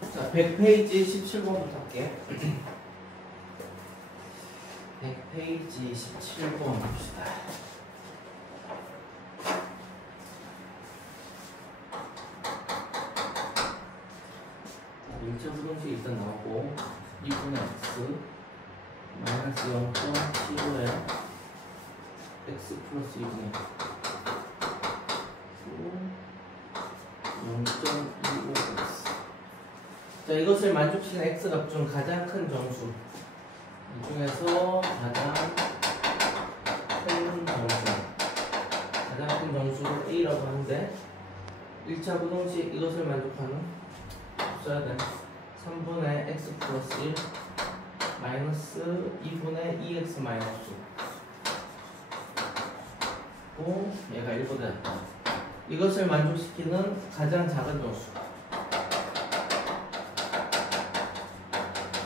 자, 100페이지 17번부터 할게. 100페이지 17번 봅시다. 일차 부동식 일단 나오고 2분의 x 마이너스 0.75에 x 플러스 2분의 0.25x. 자, 이것을 만족시키는 x가 중 가장 큰 정수, 이 중에서 가장 큰 정수를 a라고 하는데 1차 부동식 이것을 만족하는 써야 돼. 3분의 x 플러스 1 마이너스 2분의 2x 마이너스 5 얘가 1보다 작다. 이것을 만족시키는 가장 작은 정수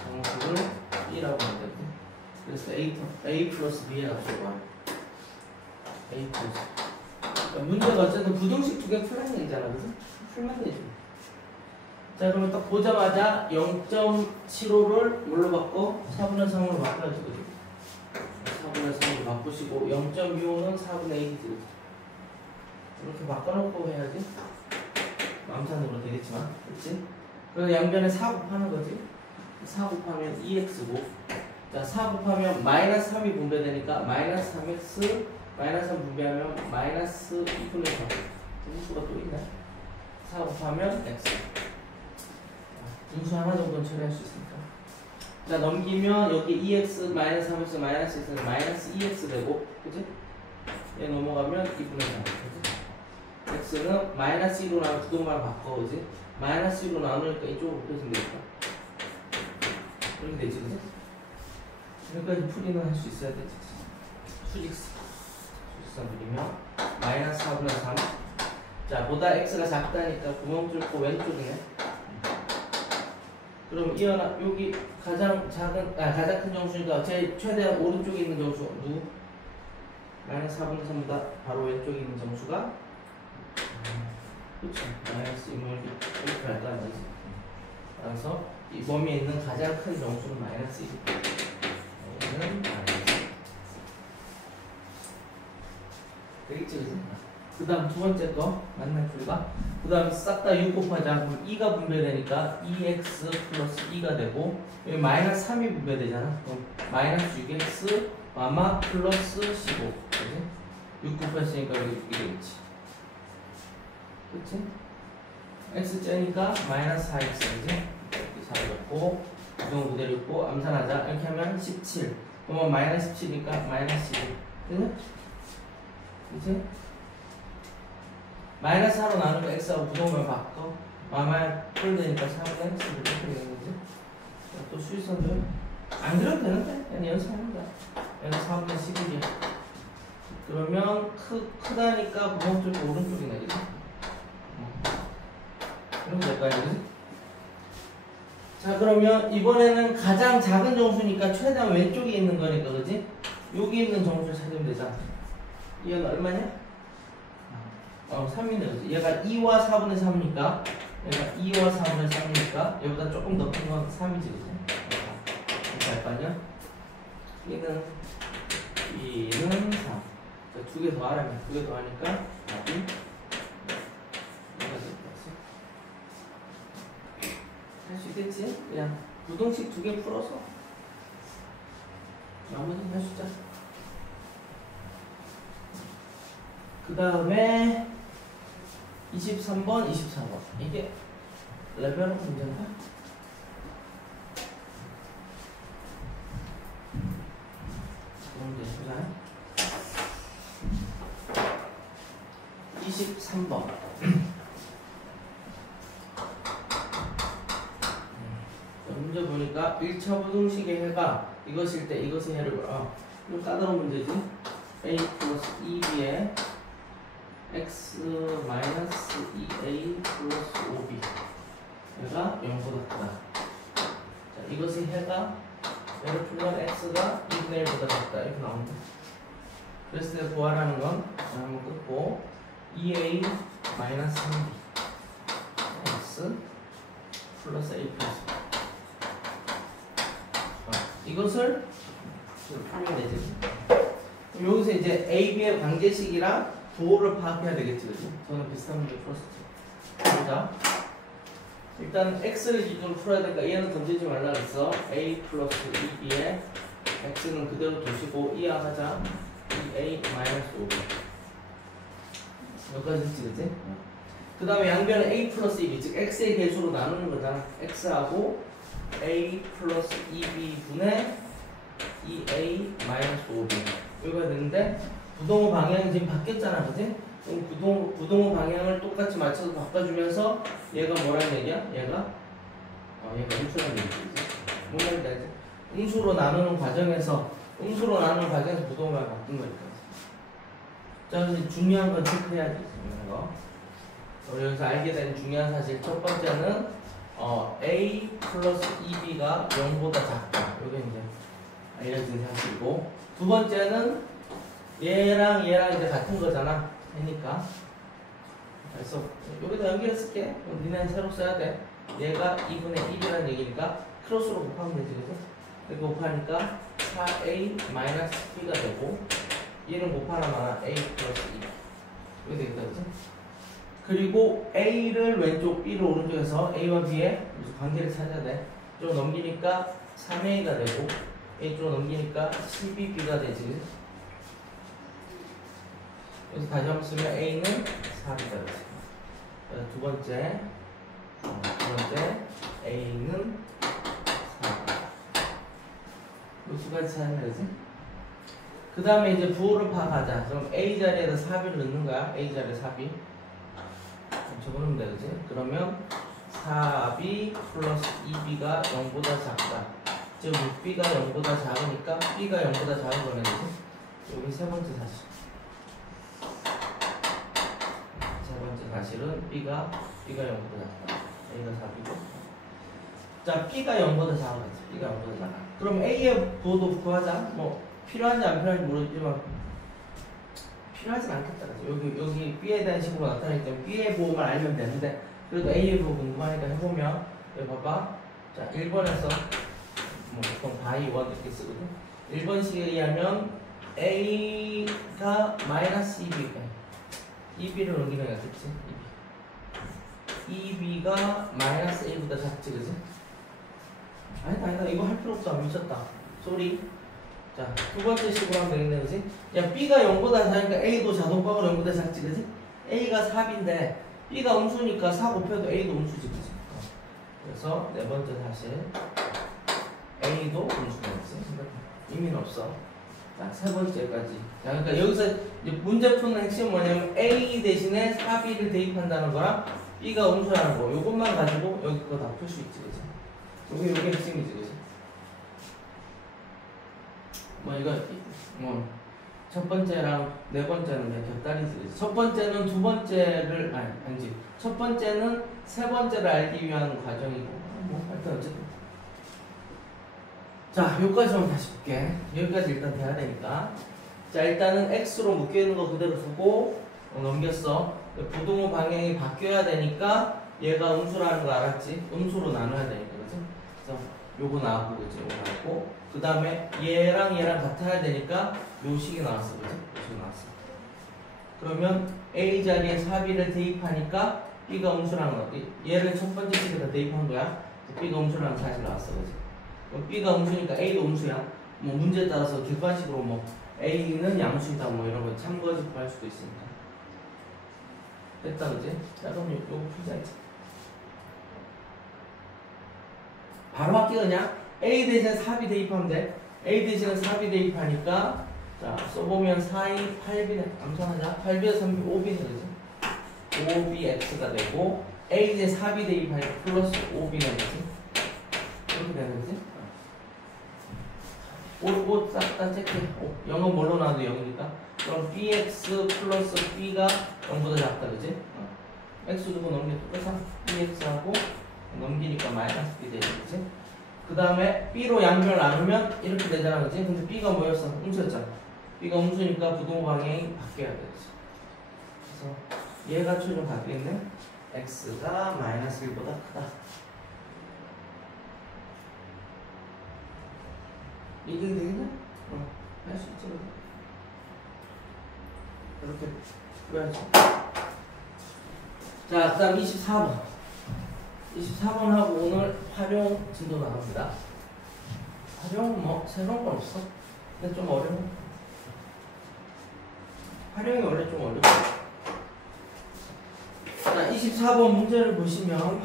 정수를 b라고 하는데, 그래서 a 플러스 b의 값을 구하라. a 플러스. 그러니까 문제가 어쨌든 부등식 두 개 풀라는 얘기잖아, 그죠? 풀면 되지. 자, 그러면 딱 보자마자 0.75를 뭘로 바꿔? 4분의 3으로 바꿔야지, 그지? 4분의 3으로 바꾸시고 0.25는 4분의 1이지. 이렇게 바꿔놓고 해야지. 마음산으로 되겠지만, 그치? 그래서 양변에 4 곱하는 거지. 4 곱하면 2x고, 자, 4 곱하면 마이너스 3이 분배되니까 마이너스 3x, 마이너스 3 분배하면 마이너스 2분의 3. 분수가 또 있네. 4 곱하면 x. 분수 하나 정도는 처리할 수 있으니까. 자, 넘기면 여기 2x, 마이너스 3x, 마이너스 x는 마이너스 2x 되고, 그치? 얘 넘어가면 2분의 3. 그치? x는 마이너스 1로 나누면 부동만 바꿔, 그치? 마이너스 1로 나누니까 이쪽으로 곱해주면 되겠다. 이렇게 되지, 그치? 여기까지 풀이는 할 수 있어야 되지. 수직선 그리면 마이너스 4분의 3. 자, 보다 x가 작다니까 구멍 뚫고 왼쪽이네. 그럼 이어나 여기 가장 큰 정수니까 제일 최대한 오른쪽에 있는 정수 누구? 마이너스 4분의 3보다 바로 왼쪽에 있는 정수가 그렇죠. 마이너스 2분의 이렇게 할까 말이지. 그래서 이 범위에 있는 가장 큰 정수는 마이너스 1. 여기는 마이너스. 되겠지, 그지? 그 다음 두 번째 거 만날 풀이가, 그 다음 싹 다 6 곱하자. 그럼 2가 분배되니까 2x 플러스 2가 되고, 여기 마이너스 3이 분배되잖아. 그럼 마이너스 6x 마마 플러스 15. 그치? 6 곱했으니까 여기 6이 되겠지. 그치? x째니까 마이너스 4x. 그치? 이렇게 사라졌고, 이동 그대로 있고, 암산하자. 이렇게 하면 17. 그러면 마이너스 17이니까 마이너스 11. 그치? 그치? 마이너스 4로 나누면 x하고 부동만 바꿔. 마마에 풀되니까 4분의 x 이렇게 되는 거지. 또 수위선들 안 그려도 되는데 그냥 연습하는 거야. 여기 4분의 11이야. 그러면 크다니까 구멍 뚫고 오른쪽이네, 그지? 이러면 될 거야, 그지? 자, 그러면 이번에는 가장 작은 정수니까 최대한 왼쪽에 있는 거니까, 그지? 여기 있는 정수를 찾으면 되잖아. 얘는 얼마냐? 3이네, 그지? 얘가 2와 4분의 3이니까, 얘가 2와 4분의 3이니까, 여기다 조금 더 큰 건 3이지, 그지? 이렇게 할 거 아니야? 얘는 3. 자, 두 개 더 하라면, 두 개 더 하니까, 답이 할 수 있겠지? 그냥 부등식 두 개 풀어서 나머지는 해주자. 그 다음에 23번, 24번. 이게 레벨업 문제인가? 문제 보자. 23번. 문제 보니까 1차 부등식의 해가 이것일 때 이것의 해를 보라. 이거 까다로운 문제지. a 플러스 2b에 x 마이너스 2a 플러스 5b 얘가 0보다 크다. 자, 이것의 해가 얘를 풀면 x가 2분의 1보다 작다. 이렇게 나옵니다. 그래서 내가 구하라는 건 한번 끊고 2a 마이너스 3b x 플러스 A 플러스 이것을 풀면 되지. 그럼 여기서 이제 A, B의 관계식이랑 부호를 파악해야 되겠지, 그지? 저는 비슷한 문제 풀었었죠. 자, 일단 X를 기준으로 풀어야 되니까 얘는 던지지 말라 그랬어. A 플러스 2B에 X는 그대로 두시고 이항하자. 2A 마이너스 5B 여기까지 했지, 그지? 그 다음에 양변은 A 플러스 2B, 즉 X의 개수로 나누는 거잖아. X하고 A 플러스 2B 분의 2A 마이너스 5B 여기가 되는데 부동호 방향이 지금 바뀌었잖아, 그지? 그럼 부동호 방향을 똑같이 맞춰서 바꿔주면서 얘가 뭐라는 얘기야? 얘가 음수라는 얘기지. 뭔 말인지 알지? 음수로 나누는 과정에서 부동호 방향이 바뀐 거니까. 자, 이제 중요한 건 체크해야지. 이거. 우리 여기서 알게 된 중요한 사실 첫 번째는 A 플러스 2B가 0보다 작다. 이게 이제 알려진 사실이고, 두 번째는 얘랑 이제 같은 거잖아. 그러니까 그래서 여기다 연결했을게. 그럼 니네 새로 써야 돼. 얘가 2분의 1이라는 얘기니까 크로스로 곱하면 되지, 그죠? 이렇게 곱하니까 4A 마이너스 B가 되고, 얘는 곱하나 마나 A 플러스 2 이렇게 되겠다, 그죠? 그리고 A를 왼쪽, B를 오른쪽에서 A와 B의 관계를 찾아야 돼. 좀 넘기니까 3A가 되고, A 쪽으로 넘기니까 12B가 되지, 그죠? 그래서 다시 한번 쓰면 A는 4B가 되지. 두 번째 A는 4B. 이 두 가지 찾으면 되지. 그 다음에 이제 부호를 파악하자. 그럼 A 자리에다 4B를 넣는 거야. A 자리에 4B. 적어놓으면 되지. 그러면 4B 플러스 2B가 0보다 작다. 즉 6B가 0보다 작으니까 B가 0보다 작은 거면 되지. 여기 세 번째 사실. 세 번째 사실은 B가 0보다 작다. A가 4B고. 자, B가 0보다 작은 거지. B가 0보다 작아. 그럼 A의 부호도 구하자. 뭐 필요한지 안 필요한지 모르지만 필요하진 않겠다. 여기 B에 대한 식으로 나타나기 때문에 B의 부호만 알면 되는데, 그래도 A의 부호 궁금하니까 해보면, 여기 봐봐. 자, 1번에서 뭐 보통 바이 1 이렇게 쓰거든. 1번식에 의하면 A가 마이너스 2B, 2B를 넘기는 게 낫겠지. 2B가 마이너스 A보다 작지, 그지? 아니다, 이거 할 필요 없다. 미쳤다. 쏘리. 자, 두 번째 식으로 하면 되겠네, 그지? 야, B가 0보다 작으니까 A도 자동방으로 0보다 작지, 그지? A가 4B인데, B가 음수니까 4 곱해도 A도 음수지, 그지? 그래서 네 번째 사실, A도 음수가 있지. 의미는 없어. 자, 세 번째까지. 자, 그러니까 여기서 문제 푸는 핵심은 뭐냐면, A 대신에 4B를 대입한다는 거랑, B가 음수라는 거. 요것만 가지고 여기 거 다 풀 수 있지, 그지? 요게 핵심이지, 그지? 첫 번째랑 네 번째는 그냥 곁다리지. 첫 번째는 두 번째를, 아니지. 첫 번째는 세 번째를 알기 위한 과정이고, 하여튼 어쨌든. 자, 여기까지만 다시 볼게. 여기까지 일단 돼야 되니까. 자, 일단은 X로 묶여있는 거 그대로 두고, 넘겼어. 부동호 방향이 바뀌어야 되니까, 얘가 음수라는 거 알았지? 음수로 나눠야 되니까, 그치? 그래서 요거 나왔고, 그치? 요거 나왔고. 그 다음에 얘랑 같아야 되니까 요 식이 나왔어, 그치? 요 식이 나왔어. 그러면 A 자리에 4B를 대입하니까 B가 음수라는 거. 얘를 첫 번째 식에다 대입한 거야. B가 음수라는 사실 나왔어, 그치? 그럼 B가 음수니까 A도 음수야. 뭐 문제에 따라서 객관식으로 뭐 A는 양수이다 뭐 이런 거 참고해서 구할 수도 있으니까. 됐다, 그치? 자, 그럼 요거 풀자, 이제. 바로 할게, 그냥. A 대신에 4B 대입하면 돼. A 대신에 4B 대입하니까, 자, 써보면 4이 8B네. 암산하자. 8B에서 3B, 5B네, 그지? 5BX가 되고, A 대신에 4B 대입하니까 플러스 5B네, 그지? 이렇게 되는 거지? 5 싹 다 체크해. 0은 뭘로 나와도 0이니까. 그럼 BX 플러스 B가 0보다 작다, 그지? X 두고 넘겨 똑같아. BX하고 넘기니까 마이너스 B 되지, 그지? 그 다음에 B로 양변을 나누면 이렇게 되잖아, 그치? 근데 B가 뭐였어? 음수였잖아. B가 음수니까 부동호 방향이 바뀌어야 되지. 그래서 얘가 최종 바뀌겠네? X가 마이너스 1보다 크다. 이게 되겠냐? 할 수 있지. 이렇게 해야지. 자, 그 다음 24번. 24번하고 오늘 활용 진도 나갑니다. 활용은 뭐, 새로운 건 없어. 근데 좀 어려워. 활용이 원래 좀 어려워. 자, 24번 문제를 보시면,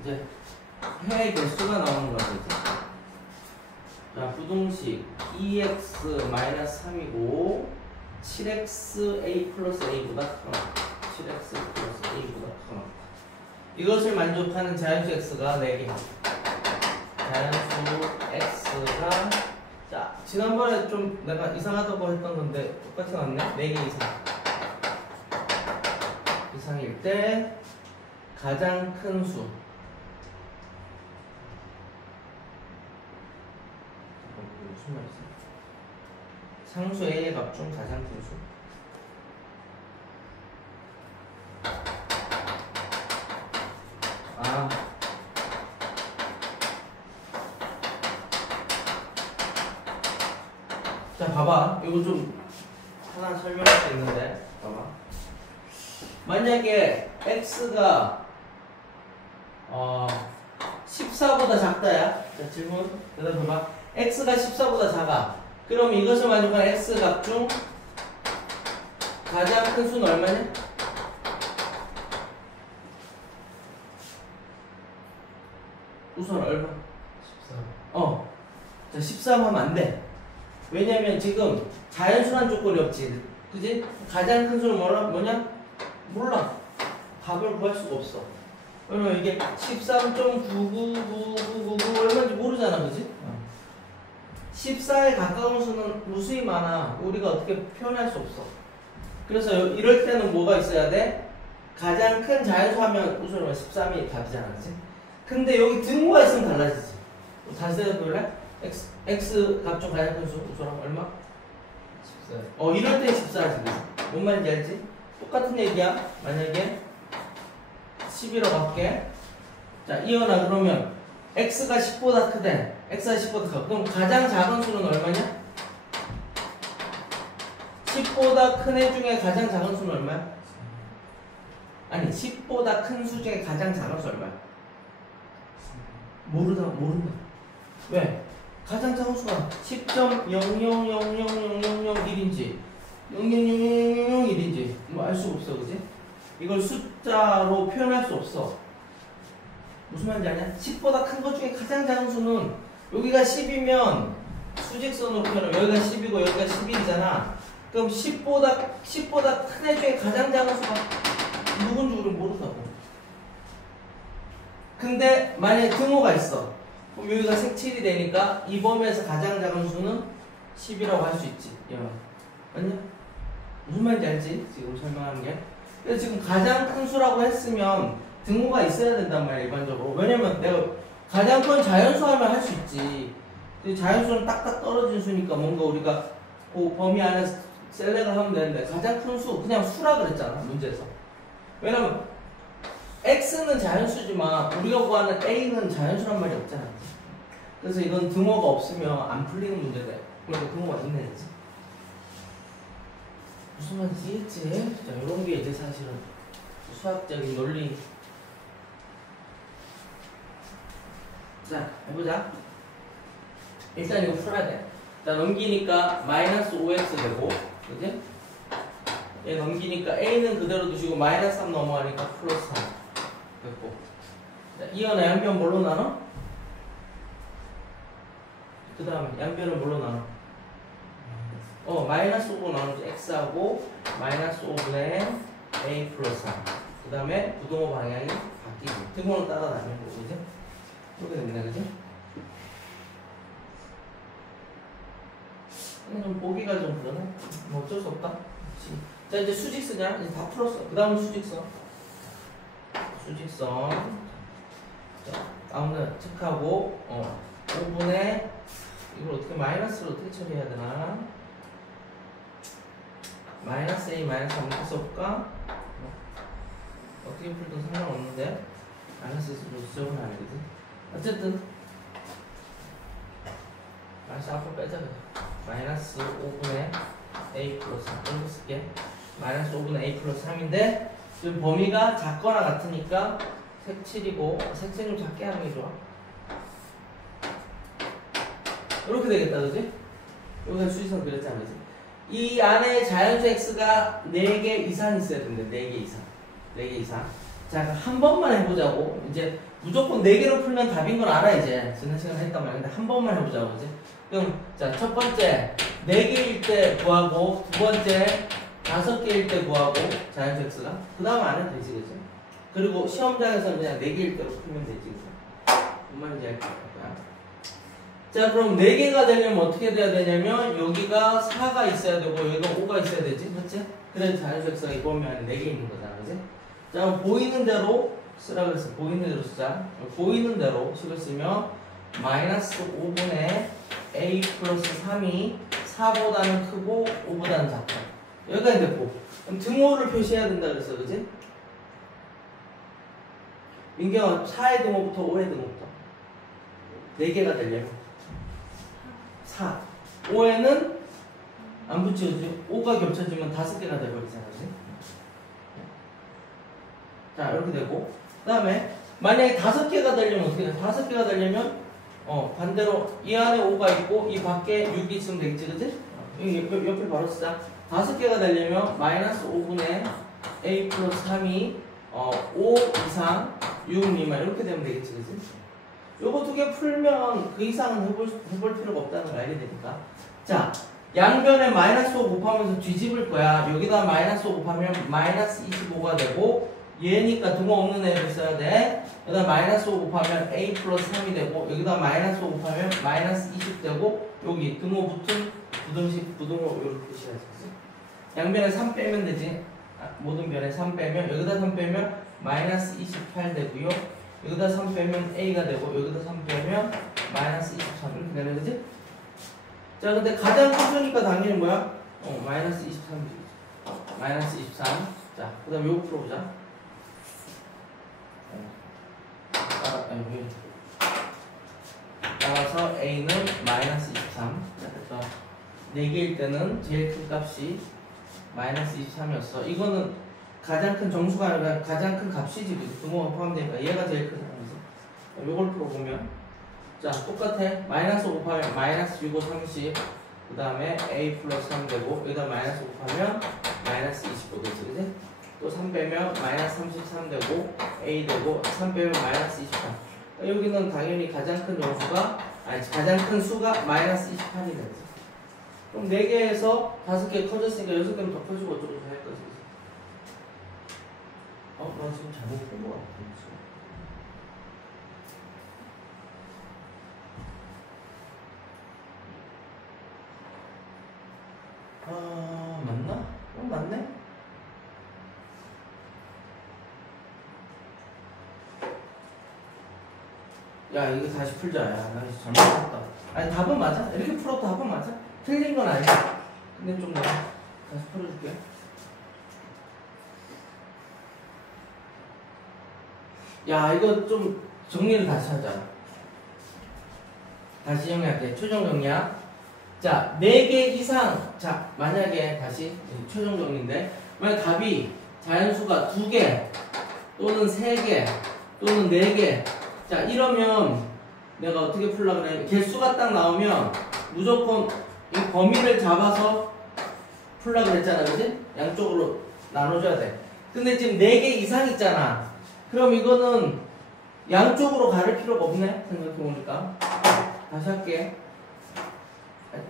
이제, 해의 개수가 나오는 거죠, 이제. 자, 부등식 2x-3이고, 7xa 플러스 a보다 크다. 7x 플러스 a보다 크다. 이것을 만족하는 자연수 x가 4개. 자연수 x가, 자, 지난번에 좀 내가 이상하다고 했던 건데 똑같이 나왔네? 4개 이상일 때 가장 큰 수. 무슨 말이지? 상수 a의 값 중 가장 큰 수. 자, 봐봐. 이거 좀 하나 설명할 수 있는데, 봐봐. 만약에 x가 14보다 작다야. 자, 질문 대답해봐. x가 14보다 작아. 그럼 이것을 만족하는 x 값 중 가장 큰 수는 얼마냐? 우선 얼마? 14. 자, 13 하면 안 돼. 왜냐면 지금 자연수란 조건이 없지. 그지? 가장 큰 수는 뭐냐? 몰라. 답을 구할 수가 없어. 그러면 이게 13.99999 얼마인지 모르잖아. 그지? 14에 가까운 수는 무수히 많아. 우리가 어떻게 표현할 수 없어. 그래서 이럴 때는 뭐가 있어야 돼? 가장 큰 자연수 하면 우선 13이 답이잖아. 그지? 근데 여기 등호가 있으면 달라지지. 다시 해볼래? x 값 중 가장 큰 수, 우선 얼마? 14. 이럴 때 14지. 뭔 말인지 알지? 똑같은 얘기야. 만약에 11로 갈게. 자, 이어나 그러면 x가 10보다 크대. x가 10보다 크다. 그럼 가장 작은 수는 얼마냐? 10보다 큰 애 중에 가장 작은 수는 얼마야? 아니, 10보다 큰 수 중에 가장 작은 수 얼마야? 모른다. 왜? 가장 작은 수가 10.00000001인지 000001인지 뭐 알 수가 없어. 그지? 이걸 숫자로 표현할 수 없어. 무슨 말인지 아냐? 10보다 큰 것 중에 가장 작은 수는 여기가 10이면 수직선으로 표현하면 여기가 10이고 여기가 11이잖아. 그럼 10보다 큰 애 중에 가장 작은 수가 누군지 우리는 모른다고. 근데 만약에 등호가 있어. 그럼 여기가 색칠이 되니까 이 범위에서 가장 작은 수는 10이라고 할 수 있지. 맞냐? 무슨 말인지 알지? 지금 설명하는 게. 그래서 지금 가장 큰 수라고 했으면 등호가 있어야 된단 말이야, 일반적으로. 왜냐면 내가 가장 큰 자연수 하면 할 수 있지. 자연수는 딱딱 떨어진 수니까 뭔가 우리가 그 범위 안에서 셀렉을 하면 되는데 가장 큰 수, 그냥 수라 그랬잖아, 문제에서. 왜냐면 x는 자연수지만 우리가 구하는 a는 자연수란 말이 없잖아. 그래서 이건 등호가 없으면 안 풀리는 문제다. 그러니까 등호가 있네. 그치? 무슨 말인지 이해했지? 자, 이런 게 이제 사실은 수학적인 논리. 자, 해보자. 일단 이거 풀어야 돼. 자, 넘기니까 마이너스 5x 되고, 그지? 얘 넘기니까 a는 그대로 두시고 마이너스 3 넘어가니까 플러스 3 됐고. 자, 이어나 양변 뭘로 나눠? 그 다음에 양변을 뭘로 나눠? 마이너스 5로 나누지. x하고 마이너스 5분의 a 플러스 3. 그 다음에 부동호 방향이 바뀌고 등호는 따라다니는 거고, 그지? 이렇게 됩니다. 그지? 좀 보기가 좀 그러네. 뭐 어쩔 수 없다. 자, 이제 수직선이야. 이제 다 풀었어. 그 다음은 수직선. 자, 다음은 체크하고 5분의 이걸 어떻게 마이너스로 어떻게 처리해야 되나? 마이너스 a 마이너스 한번 써볼까? 어떻게 풀든 상관없는데 마이너스 수적은 아니거든. 어쨌든 마이너스 앞으로 빼자. 마이너스 5분의 a 플러스 3 이렇게 쓸게. 마이너스 5분의 a 플러스 3인데 지금 범위가 작거나 같으니까 색칠이고 색칠 좀 작게 하는 게 좋아. 이렇게 되겠다, 그지? 여기가 수지선 그렸잖아, 그지? 이 안에 자연수 x가 4개 이상 있어야 된대. 4개 이상. 4개 이상. 자, 한 번만 해보자고. 이제 무조건 4개로 풀면 답인 걸 알아, 이제. 지난 시간에 했단 말이야. 근데 한 번만 해보자고, 그지? 그럼, 자, 첫 번째, 4개일 때 구하고, 두 번째, 5개일 때 구하고, 자연수 x가. 그 다음 안 해도 되지, 그지? 그리고 시험장에서 그냥 4개일 때로 풀면 되지, 그지? 뭔 말인지 알 거야. 자, 그럼 4개가 되려면 어떻게 돼야 되냐면, 여기가 4가 있어야 되고, 여기가 5가 있어야 되지, 맞지? 그래서 자연수 x가 이번면 4개 있는 거잖아, 그지? 자, 그럼 보이는 대로 쓰라 그랬어. 보이는 대로 쓰자. 보이는 대로 식을 쓰면, 마이너스 5분의 a 플러스 3이 4보다는 크고 5보다는 작다. 여기까지 됐고. 그럼 등호를 표시해야 된다 그랬어, 그지? 민경아, 4의 등호부터 5의 등호부터. 4개가 되려면. 4. 5에는 안 붙여주지. 5가 겹쳐지면 5개가 돼버리잖아, 그지? 자, 이렇게 되고. 그 다음에, 만약에 5개가 되려면 어떻게 돼? 5개가 되려면, 반대로 이 안에 5가 있고, 이 밖에 6이 있으면 되겠지, 그지? 옆에 바로 쓰자. 5개가 되려면, 마이너스 5분의 a 플러스 3이, 5 이상, 6 미만, 이렇게 되면 되겠지, 그지? 요거 2개 풀면 그 이상은 해볼 필요가 없다는 걸 알게 되니까. 자, 양변에 마이너스 5 곱하면서 뒤집을 거야. 여기다 마이너스 5 곱하면 마이너스 25가 되고, 얘니까 등호 없는 애를 써야 돼. 여기다 마이너스 5 곱하면 a 플러스 3이 되고, 여기다 마이너스 5 곱하면 마이너스 20 되고, 여기 등호 붙은 부등식, 부등호 이렇게 시작했어. 양변에 3 빼면 되지. 모든 변에 3 빼면, 여기다 3 빼면 마이너스 28 되고요. 여기다 3 빼면 a가 되고, 여기다 3 빼면 마이너스 23 이렇게 되는 거지? 자, 근데 가장 큰 수니까 당연히 뭐야? 마이너스 23이지. 마이너스 23. 자, 그 다음 요거 풀어보자. 따라서 a는 마이너스 23. 자, 그래서 4개일 때는 제일 큰 값이 마이너스 23이었어. 이거는 가장 큰 정수가 아니라 가장 큰 값이지. 등호가 포함되니까 얘가 제일 큰 값이지. 요걸 풀어보면, 자, 똑같아. 마이너스 5 곱하면 마이너스 6, 5, 30. 그 다음에 a 플러스 3 되고, 여기다 마이너스 5 곱하면 마이너스 25 되지, 그지? 또 3 빼면 마이너스 33 되고, a 되고, 3 빼면 마이너스 23. 여기는 당연히 가장 큰 정수가, 아니, 가장 큰 수가 마이너스 28이 되지. 그럼 4개에서 5개 커졌으니까 6개는 더 커지고 어쩌고 할 거지. 나 지금 잘못 본 거 같아. 맞나? 맞네? 야, 이거 다시 풀자. 야, 나 이거 잘못했다. 아니, 답은 맞아. 이렇게 풀어도 답은 맞아. 틀린 건 아니야. 근데 좀 내가 다시 풀어줄게. 야, 이거 좀 정리를 다시 하자. 다시 정리할게. 최종 정리야. 자, 4개 이상. 자, 만약에 다시 최종 정리인데, 만약 답이 자연수가 2개 또는 3개 또는 4개. 자, 이러면 내가 어떻게 풀려고 그래? 개수가 딱 나오면 무조건 이 범위를 잡아서 풀려고 그랬잖아, 그지? 양쪽으로 나눠줘야 돼. 근데 지금 4개 이상 있잖아. 그럼 이거는 양쪽으로 가를 필요가 없네, 생각해보니까. 다시 할게.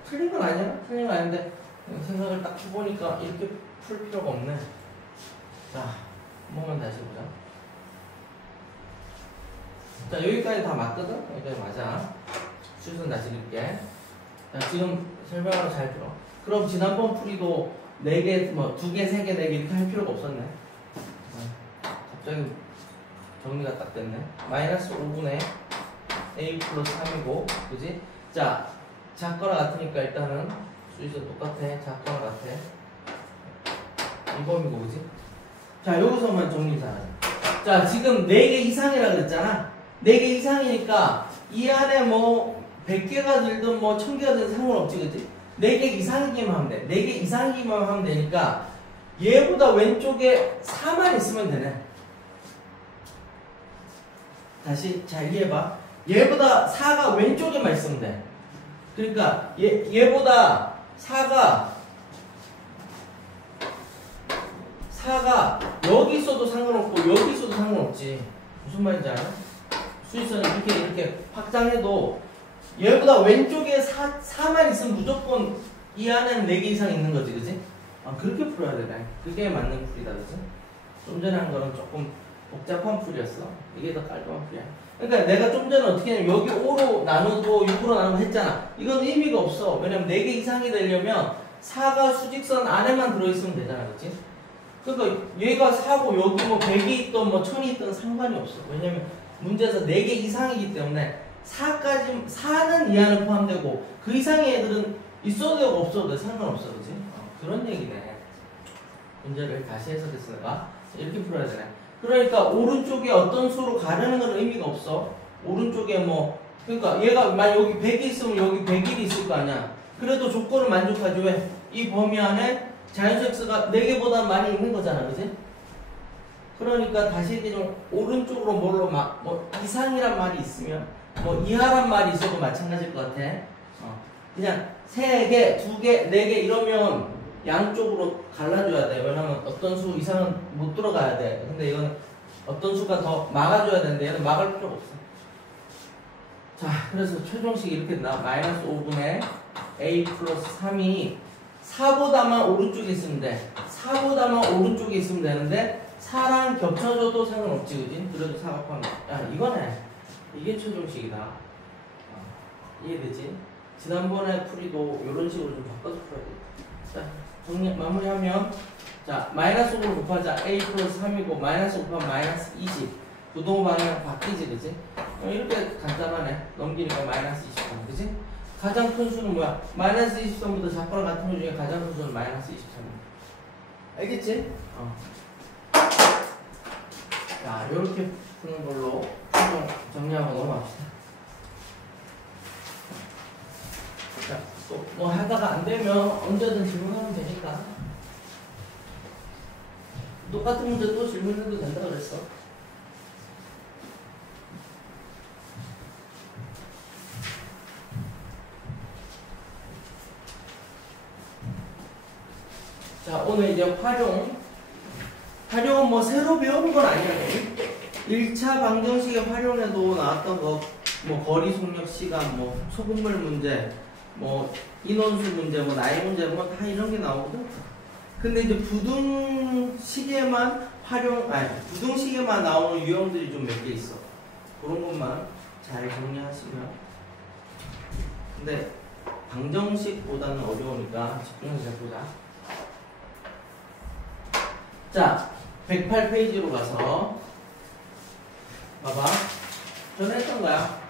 틀린 건 아니야? 틀린 건 아닌데 생각을 딱 해보니까 이렇게 풀 필요가 없네. 자, 한 번만 다시 보자. 자, 여기까지 다 맞거든? 여기까지 맞아. 수순 다시 읽게. 자, 지금 설명하러 잘 들어. 그럼 지난번 풀이도 4개, 2개, 3개, 4개 이렇게 할 필요가 없었네. 갑자기 정리가 딱 됐네. 마이너스 5분의 a 플러스 3이고, 그지? 자, 작거나 같으니까 일단은 수위선 똑같아. 작거나 같아. 이 범위고, 그지? 자, 여기서만 정리 잘하자. 자, 지금 4개 이상이라 그랬잖아. 4개 이상이니까 이 안에 뭐 100개가 들든 뭐 1000개가 들든 상관없지, 그치? 4개 이상이기만 하면 돼. 4개 이상이기만 하면 되니까 얘보다 왼쪽에 4만 있으면 되네. 다시 잘 이해해봐. 얘보다 4가 왼쪽에만 있으면 돼. 그러니까 얘보다 4가 여기 있어도 상관없고 여기 있어도 상관없지. 무슨 말인지 알아? 수직선을 이렇게 확장해도 얘보다 왼쪽에 4만 있으면 무조건 이 안에는 4개 이상 있는 거지, 그지? 아, 그렇게 풀어야 되네. 그게 맞는 풀이다, 그지? 좀 전에 한 거는 조금 복잡한 풀이었어. 이게 더 깔끔한 풀이야. 그러니까 내가 좀 전에 어떻게 했냐면 여기 5로 나누고 6으로 나누고 했잖아. 이건 의미가 없어. 왜냐면 4개 이상이 되려면 4가 수직선 안에만 들어있으면 되잖아, 그치? 그러니까 얘가 4고 여기 뭐 100이 있든 뭐 1000이 있든 상관이 없어. 왜냐면 문제에서 4개 이상이기 때문에 4는 이 안에 포함되고 그 이상의 애들은 있어도 되고 없어도 돼. 상관없어, 그치? 그런 얘기네. 문제를 다시 해석했어, 내가. 이렇게 풀어야 되네. 그러니까 오른쪽에 어떤 수로 가르는 건 의미가 없어. 오른쪽에 뭐 그러니까 얘가 만약 여기 100이 있으면 여기 101이 있을 거 아니야. 그래도 조건을 만족하지. 왜? 이 범위 안에 자연수 x가 4개보다 많이 있는 거잖아, 그지? 그러니까 다시 얘기해 좀 오른쪽으로 뭘로 뭐 이상이란 말이 있으면 뭐 이하란 말이 있어도 마찬가지일 것 같아. 그냥 3개, 2개, 4개 이러면 양쪽으로 갈라줘야 돼. 왜냐면 어떤 수 이상은 못 들어가야 돼. 근데 이건 어떤 수가 더 막아줘야 되는데 얘는 막을 필요가 없어. 자, 그래서 최종식 이렇게 나 마이너스 5분의 a 플러스 3이 4보다만 오른쪽에 있으면 돼. 4보다만 오른쪽에 있으면 되는데 4랑 겹쳐져도 상관없지, 그지? 그래도 4가 포함. 야, 이거네. 이게 최종식이다. 이해되지? 지난번에 풀이도 이런 식으로 좀 바꿔서 풀어야 돼. 자, 마무리하면, 자, 마이너스 5를 곱하자. a 플러스 3이고, 마이너스 5곱하면 마이너스 20. 부동 방향 바뀌지, 그지? 이렇게 간단하네. 넘기니까 마이너스 23, 그지? 가장 큰 수는 뭐야? 마이너스 23보다 작거나 같은 수 중에 가장 큰 수는 마이너스 23. 알겠지? 자, 요렇게 푸는 걸로 정리하고 넘어갑시다. 자, 또 뭐 하다가 안 되면 언제든 질문하면 되니까. 똑같은 문제 또 질문해도 된다 그랬어. 자, 오늘 이제 활용은 뭐 새로 배우는 건 아니야. 1차 방정식의 활용에도 나왔던 거, 뭐 거리 속력 시간, 뭐 소금물 문제, 뭐 인원수 문제, 뭐 나이 문제, 뭐 다 이런 게 나오거든. 근데 이제 부등식에만 부등식에만 나오는 유형들이 좀 몇 개 있어. 그런 것만 잘 정리하시면. 근데 방정식보다는 어려우니까 집중해서 잘 보자. 자, 108페이지로 가서 봐봐. 전에 했던 거야.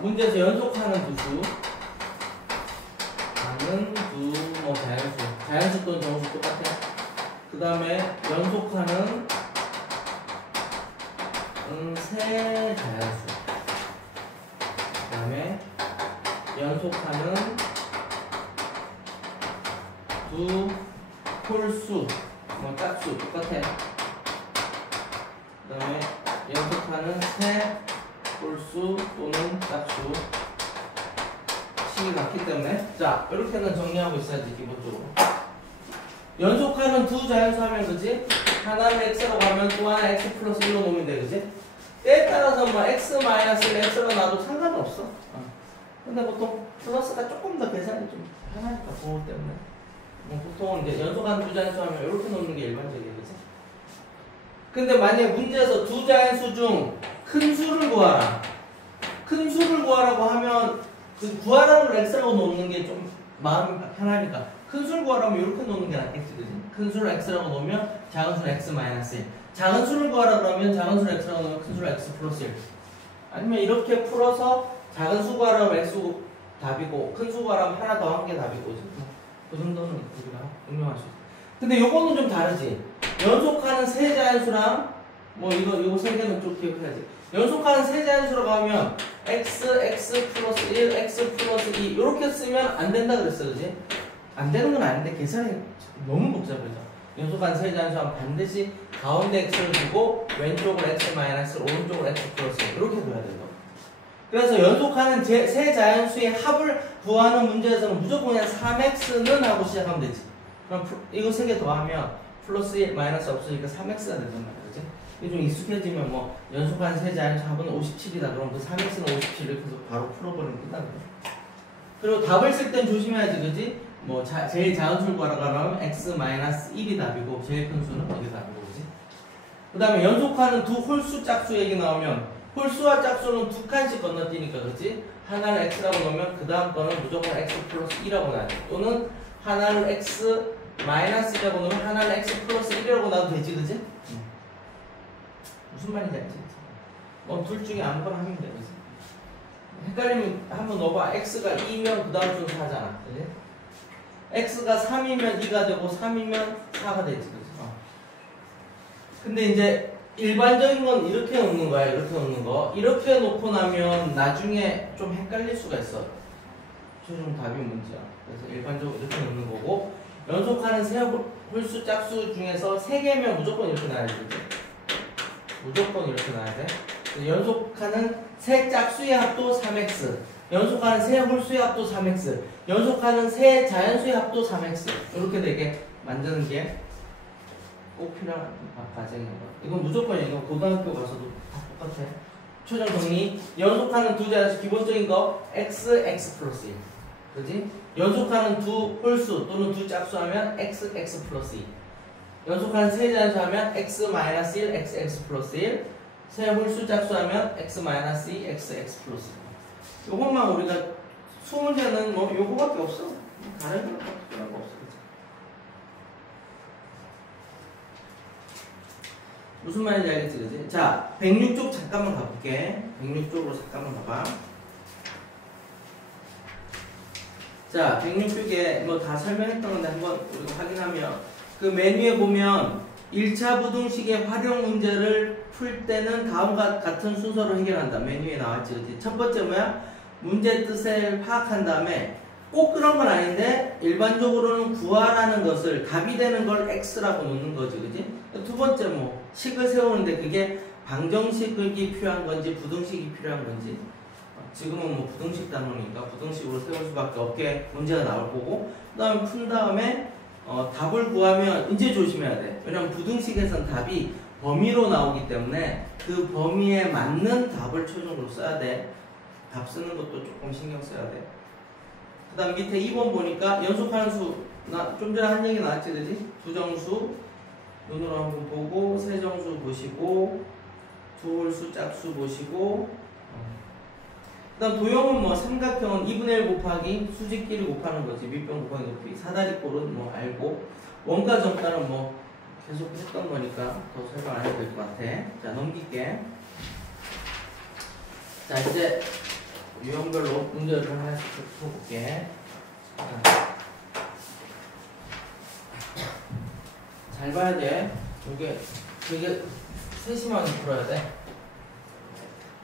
문제에서 연속하는 두 수, 하는 두, 뭐 자연수 또는 정수 똑같아. 그 다음에 연속하는 세 자연수. 그 다음에 연속하는 두 홀수, 뭐 짝수 똑같아. 그 다음에 연속하는 세 홀수 또는 짝수. 식이 같기 때문에. 자, 이렇게는 정리하고 있어야지, 기본적으로. 연속하는 두 자연수 하면, 그지? 하나는 x로 가면 또 하나 x 플러스 1로 놓으면 돼, 그지? 때에 따라서 뭐 x 마이너스 x로 놔도 상관은 없어. 근데 보통 플러스가 조금 더 계산이 좀 편하니까, 그거 때문에. 보통은 이제 연속한 두 자연수 하면 이렇게 놓는 게 일반적이에요, 그치? 근데 만약에 문제에서 두 자연수 중 큰 수를 구하라. 큰 수를 구하라고 하면 그 구하라는 걸 x라고 놓는 게 좀 마음이 편하니까 큰 수를 구하라면 이렇게 놓는 게 낫겠지, 그치? 큰 수를 x라고 놓으면 작은 수를 x 마이너스 1. 작은 수를 구하라 그러면 작은 수를 x라고 놓으면 큰 수를 x 플러스 1. 아니면 이렇게 풀어서 작은 수 구하라면 x 답이고 큰 수 구하라면 하나 더 한 게 답이고. 그 정도는 우리가 응용할 수 있어. 근데 요거는 좀 다르지. 연속하는 세 자연수랑 뭐 이거 세 개는 좀 기억해야지. 연속하는 세 자연수라고 하면 x 플러스 1, x 플러스 2 이렇게 쓰면 안 된다 그랬어, 그지? 안 되는 건 아닌데 계산이 너무 복잡해져. 연속한 세 자연수하면 반드시 가운데 x를 두고 왼쪽으로 x 마이너스, 오른쪽으로 x 플러스 이렇게 둬야 된다. 그래서 연속하는 세 자연수의 합을 구하는 문제에서는 무조건 그냥 3x는 하고 시작하면 되지. 그럼 이거 세 개 더하면 플러스 1, 마이너스 없으니까 3x가 된단 말이야, 그지? 이게 좀 익숙해지면 뭐 연속한 세 자연수 합은 57이다. 그럼 그 3x는 57 이렇게 해서 바로 풀어버리면 끝나거든. 그리고 답을 쓸 땐 조심해야지, 그지? 뭐 제일 작은 수를 구하라면 x 마이너스 1이 답이고 제일 큰 수는 이게 답이고, 그지? 그 다음에 연속하는 두 홀수 짝수 얘기 나오면 홀수와 짝수는 두 칸씩 건너뛰니까, 그치? 하나를 x라고 놓으면 그 다음 거는 무조건 x 플러스 2라고 놔야 돼. 또는 하나를 x 마이너스 2라고 놓으면 하나를 x 플러스 1이라고 놔도 되지, 그치? 무슨 말인지 알지? 뭐 둘 중에 아무거나 하면 돼, 그치? 헷갈리면 한번 넣어봐. x가 2면 그 다음 수는 4잖아, 그치? x가 3이면 2가 되고 3이면 4가 되지, 그치? 근데 이제 일반적인 건 이렇게 놓는 거야. 이렇게 놓는 거. 이렇게 놓고 나면 나중에 좀 헷갈릴 수가 있어. 최종 답이 문제야. 그래서 일반적으로 이렇게 놓는 거고, 연속하는 세 홀수 짝수 중에서 3개면 무조건 이렇게 놔야 돼. 무조건 이렇게 놔야 돼. 연속하는 세 짝수의 합도 3x, 연속하는 세 홀수의 합도 3x, 연속하는 세 자연수의 합도 3x. 이렇게 되게 만드는 게 꼭 필요한 과정이에요. 이건 무조건이에요. 이건 고등학교 가서도 다 똑같아. 최종 정리. 연속하는 두 자연수 기본적인 거 x 플러스 1. 그지? 연속하는 두 홀수 또는 두 짝수 하면 x 플러스 2. 연속하는 세 자연수 하면 x 마이너스 1, x 플러스 1. 세 홀수 짝수 하면 x 마이너스 2, x 플러스 2. 요것만 우리가 수 문제는 뭐 요거밖에 없어. 다른 거 필요한 거 없어. 무슨 말인지 알겠지, 그지? 자, 106쪽 잠깐만 가볼게. 106쪽으로 잠깐만 가봐. 자, 106쪽에 뭐 다 설명했던 건데 한번 우리가 확인하면 그 메뉴에 보면 1차 부등식의 활용 문제를 풀 때는 다음과 같은 순서로 해결한다. 메뉴에 나왔지, 그지? 첫 번째 뭐야? 문제 뜻을 파악한 다음에 꼭 그런 건 아닌데 일반적으로는 구하라는 것을 답이 되는 걸 x라고 놓는 거지, 그지? 두 번째 뭐 식을 세우는데 그게 방정식이 필요한 건지 부등식이 필요한 건지, 지금은 뭐 부등식 단원이니까 부등식으로 세울 수밖에 없게 문제가 나올 거고, 그 다음에 푼 다음에 답을 구하면 이제 조심해야 돼. 왜냐면 부등식에선 답이 범위로 나오기 때문에 그 범위에 맞는 답을 최종으로 써야 돼. 답 쓰는 것도 조금 신경 써야 돼. 그 다음 밑에 2번 보니까 연속하는 수, 좀 전에 한 얘기 나왔지, 그지? 부정수 눈으로 한번 보고, 세정수 보시고, 두 홀수 짝수 보시고, 그 다음 도형은 뭐 삼각형은 2분의 1 곱하기 수직끼리 곱하는 거지. 밑변 곱하기 높이. 사다리꼴은 뭐 알고, 원가 정가는 뭐 계속 했던 거니까 더 설명 안 해도 될 것 같아. 자, 넘길게. 자, 이제 유형별로 문제를 하나씩 풀어볼게. 잘 봐야 돼. 이게 되게 세심하게 풀어야 돼.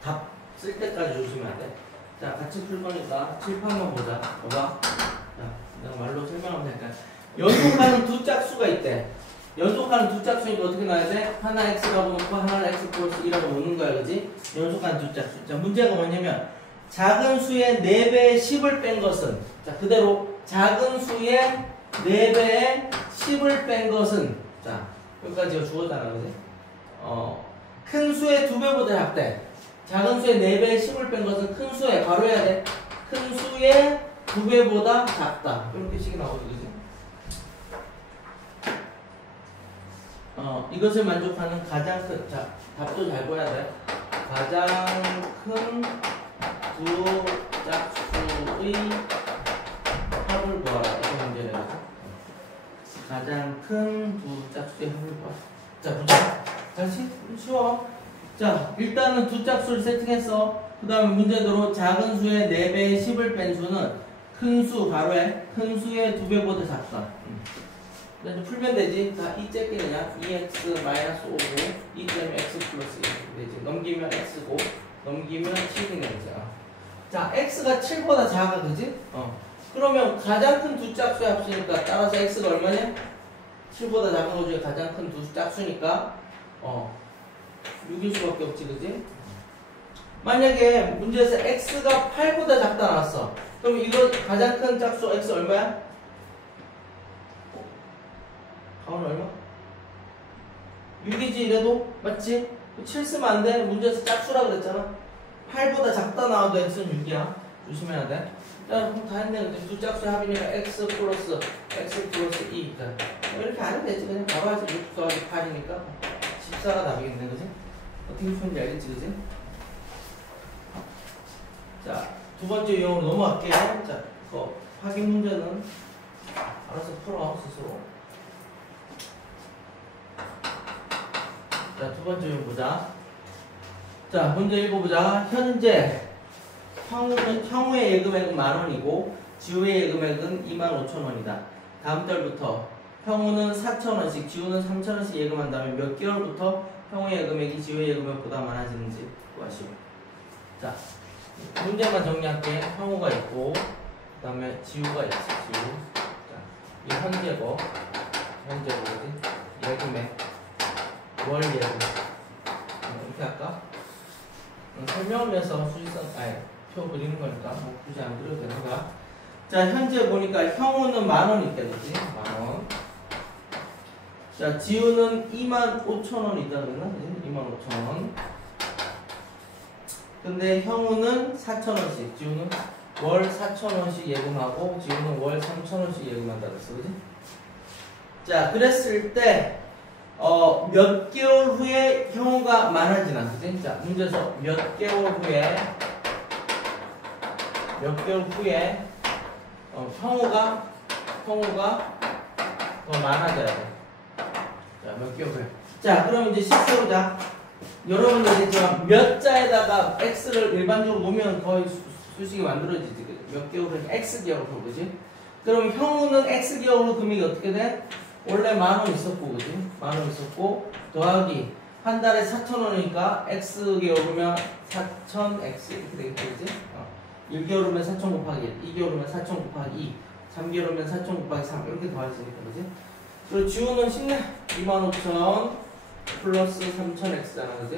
답 쓸 때까지 조심해야 돼. 자, 같이 풀 거니까 칠판만 보자. 봐봐. 자, 내가 말로 설명하면 될까? 연속하는 두 짝수가 있대. 연속하는 두 짝수니까 어떻게 놔야 돼? 하나 x라고 놓고 하나를 x 플러스 2라고 놓는 거야, 그지? 연속한 두 짝수. 자, 문제가 뭐냐면 작은 수의 4배의 10을 뺀 것은, 자, 그대로 작은 수의 4배의 10을 뺀 것은, 자, 여기까지가 주어잖아, 그지? 큰 수의 2배보다 작대. 작은 수의 4배의 10을 뺀 것은 큰 수의, 바로 해야 돼. 큰 수의 2배보다 작다. 이렇게 식이 나오지, 그지? 이것을 만족하는 가장 큰, 자, 답도 잘 보여야 돼. 가장 큰 두 짝수의 합을 구하라. 이거 문제네요. 가장 큰 두 짝수의 합을 구하라. 자, 보자. 다시 쉬워. 자, 일단은 두 짝수를 세팅했어. 그 다음에 문제대로 작은 수의 4배의 10을 뺀 수는 큰 수, 바로 해. 큰 수의 2배보다 작다. 이제 풀면 되지. 다 이 째끼 그냥 2x 마이너스 5고 2.x 플러스 1 되지. 넘기면 x고 넘기면 7이 되지. 자, x가 7보다 작아, 그지? 그러면 가장 큰 두 짝수의 합수니까 따라서 x가 얼마냐? 7보다 작은 거 중에 가장 큰 두 짝수니까 6일 수밖에 없지, 그지? 만약에 문제에서 x가 8보다 작다 나왔어. 그럼 이거 가장 큰 짝수 x 얼마야? 가온 얼마? 6이지 이래도? 맞지? 7 쓰면 안 돼. 문제에서 짝수라 그랬잖아. 8보다 작다 나와도 x는 6이야. 조심해야 돼. 야, 그럼 다 했네. 두 짝수의 합이니까 x 플러스 2. 자, 이렇게 안 해도 되지. 그냥 바로 하지. 6 더하기 8이니까 14가 답이겠네. 그지? 어떻게 푸는지 알겠지? 그지? 자, 두 번째 유형으로 넘어갈게요. 자, 확인 문제는 알아서 풀어, 스스로. 자, 두 번째 유형 보자. 자, 문제 읽어보자. 현재 형우의 예금액은 10,000원이고 지우의 예금액은 25,000원이다. 다음 달부터 형우는 4,000원씩, 지우는 3,000원씩 예금한다면 몇 개월부터 형우의 예금액이 지우의 예금액보다 많아지는지 구하시오. 자, 문제만 정리할게. 형우가 있고 그 다음에 지우가 있지. 지우. 자, 이 현재고 뭐지? 예금액, 월 예금. 이렇게 할까? 설명을 위해서 수지성, 표 그리는 거니까 뭐 굳이 안 그려도 되는 거야. 자, 현재 보니까 형우는 10,000원 있다, 그지? 10,000원. 자, 지우는 25,000원 있다 그랬나? 그지? 25,000원. 근데 형우는 4,000원씩, 지우는 월 4,000원씩 예금하고 지우는 월 3,000원씩 예금한다 그랬어, 그지? 자, 그랬을 때 몇 개월 후에 형우가 많아지나, 그지? 자, 문제에서 몇 개월 후에 형우가 더 많아져야 돼. 자, 몇 개월 후에. 자, 그럼 이제 실수해보자. 여러분들 이제 몇 자에다가 x를 일반적으로 놓으면 거의 수식이 만들어지지. 몇 개월 후에 x 기억으로, 그지? 그럼 형우는 x 기억으로 금액이 어떻게 돼? 원래 10,000원 있었고, 그지? 10,000원 있었고, 더하기 한 달에 4,000원이니까 x 개월이면 4,000x 이렇게 되겠지, 그지? 1개월이면 4,000 곱하기 1, 2개월이면 4,000 곱하기 2, 3개월이면 4,000 곱하기 3 이렇게 더해지니까, 그지? 그리고 지우는 쉽네. 25,000 플러스 3,000x잖아, 그지?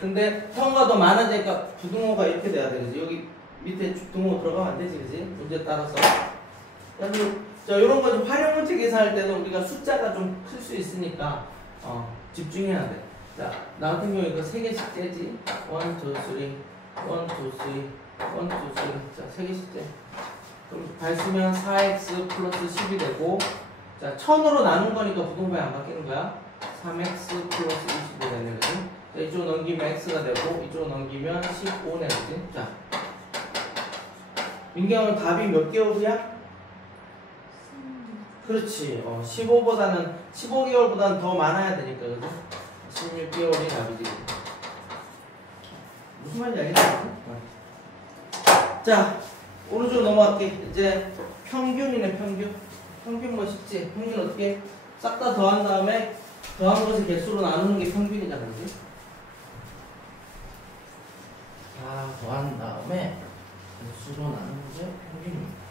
근데 형우가 더 많아지니까 부등호가 이렇게 돼야 돼, 그지? 여기 밑에 부등호 들어가면 안 되지, 그지? 문제 따라서. 자, 요런 거 좀 활용 문제 계산할 때는 우리가 숫자가 좀 클 수 있으니까 집중해야 돼. 자, 나 같은 경우에 이거 3개씩 째지. 1, 2, 3, 1, 2, 3, 1, 2, 3. 자, 3개씩 째. 그럼 발 쓰면 4x 플러스 10이 되고, 자, 1000으로 나눈 거니까 부등호에 안 바뀌는 거야. 3x 플러스 20이 되네, 그지? 자, 이쪽으로 넘기면 x가 되고, 이쪽으로 넘기면 15네, 그지? 자, 민경은 답이 몇 개월 후야? 그렇지. 15개월보다는 더 많아야 되니까, 그죠? 16개월이 답이지. 무슨 말인지 알겠지? 자, 오른쪽으로 넘어갈게. 이제 평균이네, 평균. 평균 뭐 쉽지? 평균 어떻게? 싹 다 더한 다음에 더한 것을 개수로 나누는 게 평균이잖아, 그지? 다 더한 다음에 개수로 나누는 게 평균입니다.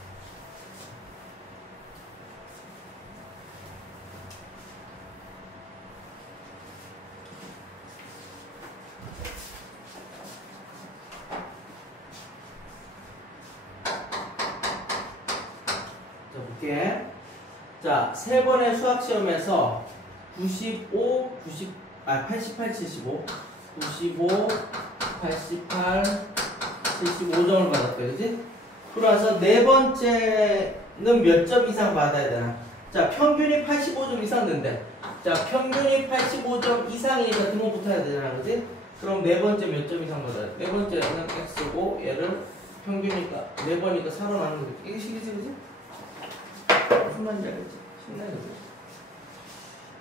자, 세 번의 수학 시험에서 98, 75, 95, 88, 75점을 받았대, 그지? 그래서 네 번째는 몇 점 이상 받아야 되나? 자, 평균이 85점 이상 된대. 자, 평균이 85점 이상이니까 등호 붙어야 되잖아, 그지? 그럼 네 번째 몇 점 이상 받아야 돼? 네 번째는 x고, 얘를 평균이니까, 네 번이니까 4로 나누는 거지. 이게 식이지, 그지? 무슨 말인지 알겠지? 쉽네, 그지?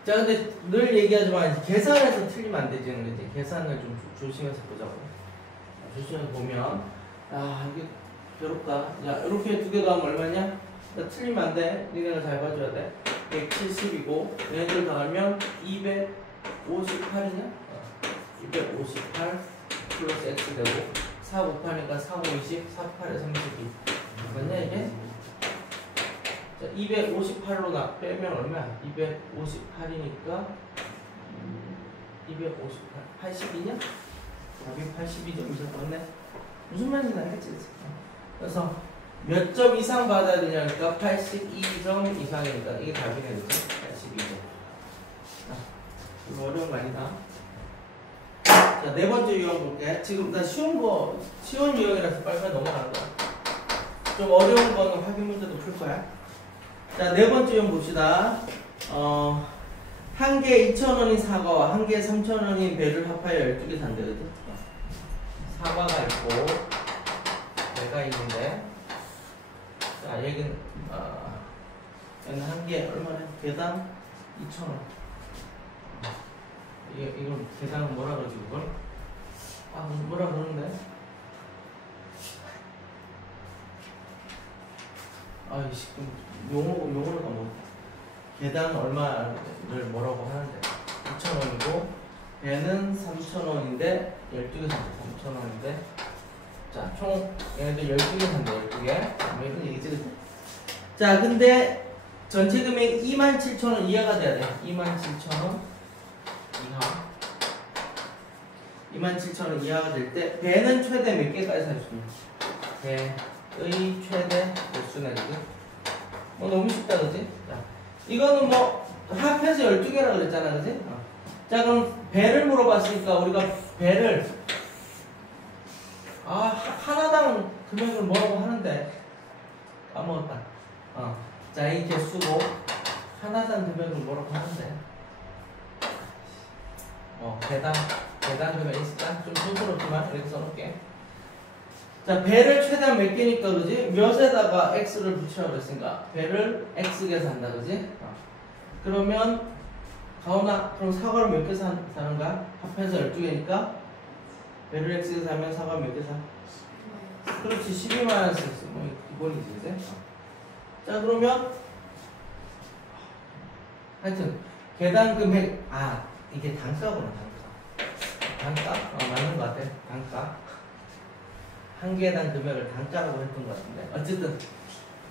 자, 근데 늘 얘기하지만 계산해서 틀리면 안 되지, 그지? 계산을 좀 조심해서 보자고. 조심해서 보면, 이게 괴롭다. 야, 이렇게 두 개 더하면 얼마냐? 나 틀리면 안 돼. 니네가 잘 봐줘야 돼. 170이고 얘네들 다 하면 258이냐? 258 플러스 x 되고 4 곱하니까 4, 5, 20, 4, 8에 32 맞냐 이게? 자, 258로 빼면 얼마야? 258이니까 258 80이냐? 답이 82점 이상 맞네? 무슨 말인지 알겠지? 그래서 몇 점 이상 받아야 되냐니까 82점 이상이니까 이게 답이네 그치? 82점. 이거 어려운 거 아니다. 자, 네 번째 유형 볼게. 지금 나 쉬운 유형이라서 빨리빨리 넘어가는 거야. 좀 어려운 거는 확인 문제도 풀 거야. 자, 네 번째 유형 봅시다. 한 개에 2,000원인 사과와 한 개에 3,000원인 배를 합하여 12개 산대거든. 사과가 있고 배가 있는데 자, 얘는 얘는 한 개 얼마나? 개당 2,000원. 이건 개당은 뭐라 그러지 그걸? 뭐라 그러는데? 이씨 용어가 뭐 개당 얼마를 뭐라고 하는데 2,000원이고 얘는 3,000원인데 12개 산대 3,000원인데 자 총 얘네들 12개 산대 12개 뭐 이런 얘기지 그치? 자 근데 전체 금액 27,000원 이하가 돼야 돼 27,000원 이하 27,000원 이하가 될 때 배는 최대 몇 개까지 살 수 있냐 배의 최대 개수네 그지? 너무 쉽다 그지? 자, 이거는 뭐 합해서 12개라 그랬잖아 그지? 자 그럼 배를 물어봤으니까 우리가 배를 하나당 금액을 뭐라고 하는데 까먹었다. 자 이 개수고 하나당 금액을 뭐라고 하는데 배당 금액 있을까? 좀 촌스럽지만 이렇게 써놓을게. 자 배를 최대한 몇 개니까 그지? 몇에다가 x를 붙이라고 그랬으니까 배를 x개에서 한다 그지? 그러면 가오나 그럼 사과를 몇 개 사는가? 합해서 12개니까 배를 x개에서 하면 사과 몇 개 사? 그렇지 12만원 썼어 뭐 기본이지 이제. 자 그러면 하여튼 계단 금액 이게 단가구나 단가 맞는 것 같아 단가 한 개당 금액을 단가라고 했던 것 같은데 어쨌든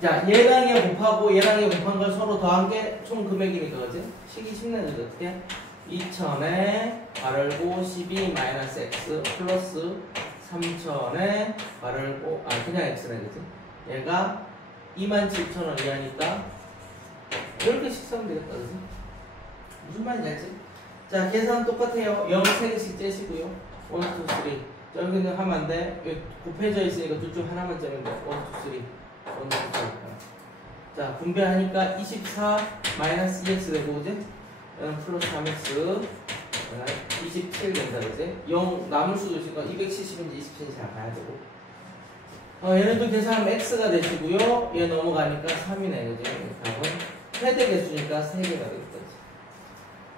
자 얘랑 얘 곱하고 얘랑 얘 곱한 걸 서로 더한 게 총 금액이니까 그지? 식이 쉽네 그지? 어떻게? 2,000에 바르고 12 마이너스 x 플러스 3,000에 바르고 그냥 x네 그지? 얘가 27,000원 이하니까 이렇게씩 쓰면 되겠다 그지? 무슨 말인지 알지? 자 계산 똑같아요 0 3개씩 째시고요 1, 2, 3 여기는 하면 안 돼. 여기 곱해져 있으니까 둘 중 하나만 째면 돼. 1, 2, 3. 1, 2, 3. 자, 분배하니까 24 마이너스 2x 되고, 그지? 플러스 3x. 27 된다, 그지? 0 남을 수도 있으니까 270인지 27인지 잘 봐야 되고. 얘네도 계산하면 x가 되시고요. 얘 넘어가니까 3이네, 그지? 답은 최대 개수니까 3개가 되겠다.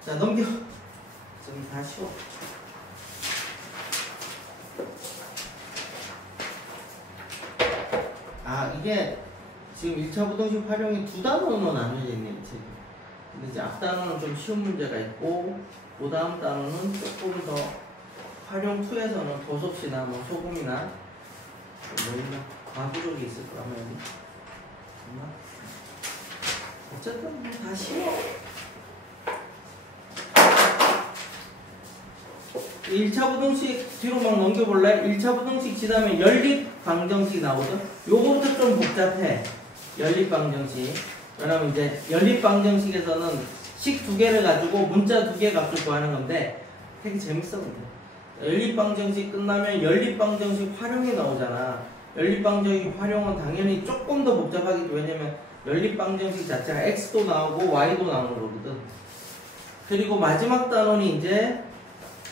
자, 넘겨. 좀 다 쉬워. 이게 지금 1차 부등식 활용이 두 단원으로 나뉘어져 있네요, 이 책이. 근데 이제 앞 단원은 좀 쉬운 문제가 있고, 그 다음 단원은 조금 더 활용 2에서는 도섭시나 뭐 소금이나 뭐 있나 과부족이 있을 거라면 정말 어쨌든 다 쉬워. 1차 부등식 뒤로 막 넘겨볼래? 1차 부등식 지나면 연립방정식 나오거든? 요거부터 좀 복잡해. 연립방정식. 왜냐면 이제 연립방정식에서는 식 2개를 가지고 문자 2개 값을 구하는 건데 되게 재밌어 근데. 연립방정식 끝나면 연립방정식 활용이 나오잖아. 연립방정식 활용은 당연히 조금 더 복잡하겠지. 왜냐면 연립방정식 자체가 x도 나오고 y도 나오는 거거든. 그리고 마지막 단원이 이제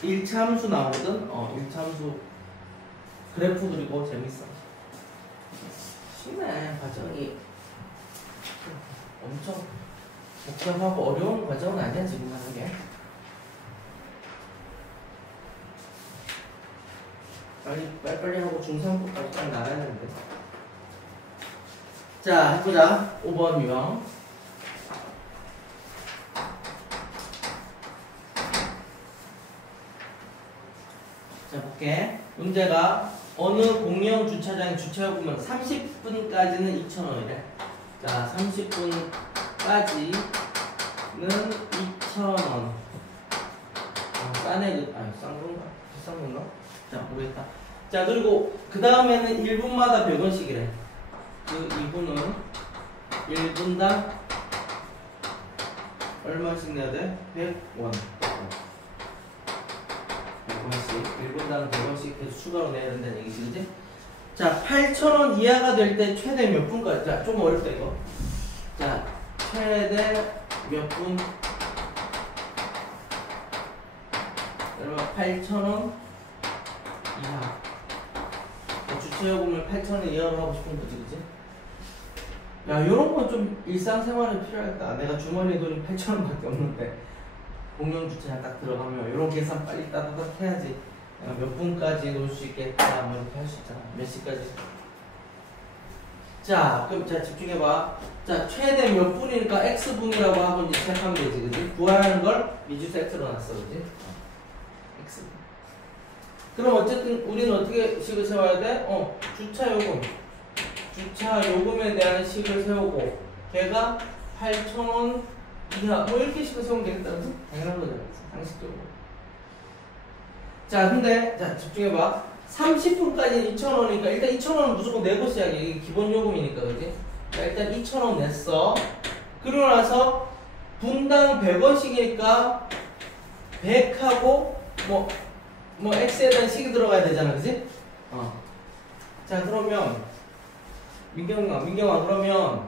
1차 함수 나오거든? 1차 함수 그래프 그리고 재밌어. 쉽네, 과정이. 엄청 복잡하고 어려운 과정은 아니야, 지금 하는 게. 빨리 하고 중3부까지 딱 나가야 되는데. 자, 해보자. 5번 유형. 자, 볼게. 문제가 어느 공영 주차장의 주차요금은 30분까지는 2,000원이래. 자, 30분까지는 2,000원. 싼 건가? 비싼 건가? 자, 모르겠다. 자, 그리고 그 다음에는 1분마다 100원씩이래. 그 2분은 1분당 얼마씩 내야 돼? 100원. 100원씩. 1분당 100원씩 계속 추가로 내야 된다는 얘기지, 그지? 자, 8,000원 이하가 될 때 최대 몇 분까지? 자, 좀 어렵다, 이거. 자, 최대 몇 분? 여러분, 8,000원 이하. 주차요금을 8,000원 이하로 하고 싶은 거지, 그지? 야, 요런 건 좀 일상생활에 필요하겠다. 내가 주머니에 돈이 8,000원밖에 없는데 공영주차장 딱 들어가면 요런 계산 빨리 따다닥 해야지. 몇 분까지 놀 수 있겠다 뭐 이렇게 할 수 있잖아. 몇 시까지. 자, 그럼 자 집중해봐. 자, 최대 몇 분이니까 x분이라고 하고 이제 시작하면 되지, 그지? 구하라는 걸 미주수 x로 놨어, 그지? x. 그럼 어쨌든 우리는 어떻게 식을 세워야 돼? 주차요금에 대한 식을 세우고 걔가 8,000원 이하 뭐 이렇게 식을 세우면 되겠다, 그지? 당연한 거잖아, 상식적으로. 자, 근데 자 집중해봐. 30분까지 2,000원이니까 일단 2,000원은 무조건 내고 시작해. 이게 기본 요금이니까, 그지? 자, 일단 2,000원 냈어. 그러고 나서 분당 100원씩이니까 100하고 뭐 x에 대한 식이 들어가야 되잖아, 그지? 자, 그러면 민경아 그러면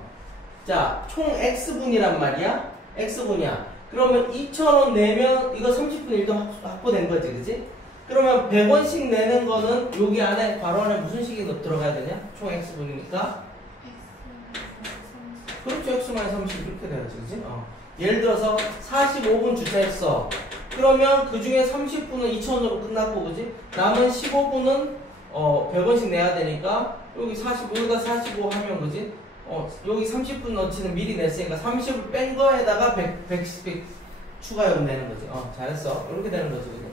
자, 총 x분이란 말이야? x분이야. 그러면 2,000원 내면 이거 30분 일도 확보된 거지, 그지? 그러면 100원씩 내는 거는 여기 안에 괄호 안에 무슨 식이 들어가야 되냐? 총 x분이니까. 그렇죠. x-30 이렇게 돼야지, 그지? 예를 들어서 45분 주차했어. 그러면 그 중에 30분은 2,000원으로 끝났고, 그지? 남은 15분은 100원씩 내야 되니까 여기 45, 여기가 45 하면, 그지? 여기 30분 넣지는 미리 냈으니까 30을 뺀 거에다가 100씩 추가요금 내는 거지. 잘했어. 이렇게 되는 거지, 그지?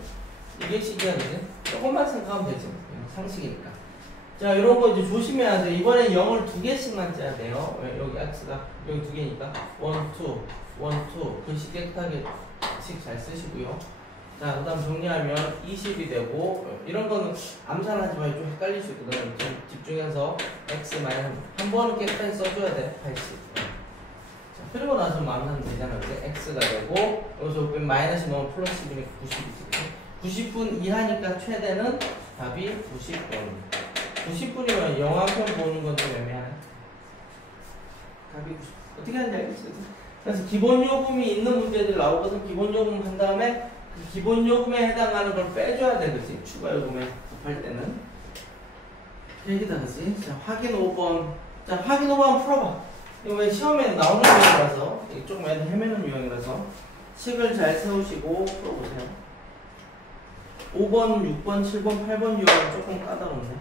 이게 식이야, 그지? 조금만 생각하면 되지. 상식이니까. 자, 이런 거 이제 조심해야 돼. 이번엔 0을 2개씩만 짜야 돼요. 왜? 여기 x가 여기 2개니까 1, 2 글씨 깨끗하게 식 잘 쓰시고요. 자, 그 다음 정리하면 20이 되고, 이런 거는 암산하지 말고 좀 헷갈릴 수 있거든. 좀 집중해서 x 한 번은 깨끗하게 써줘야 돼. 80. 자, 그리고 나서 암산하면 되잖아, 그지? x가 되고, 여기서 마이너스 넣으면 플러스 10이니까 90이지. 90분 이하니까 최대는 답이 90분. 90분이면 영화 한 편 보는 건 좀 애매하네. 답이 90분. 어떻게 하는지 알겠지? 그래서 기본 요금이 있는 문제들 나오거든. 기본 요금 한 다음에 그 기본 요금에 해당하는 걸 빼줘야 돼, 그치? 추가 요금에 곱할 때는. 여기다, 그치? 자, 확인 5번. 자, 확인 5번 한번 풀어봐. 이거 왜 시험에 나오는 유형이라서, 조금 애들 헤매는 유형이라서, 식을 잘 세우시고 풀어보세요. 5번, 6번, 7번, 8번 유형은 조금 까다롭네.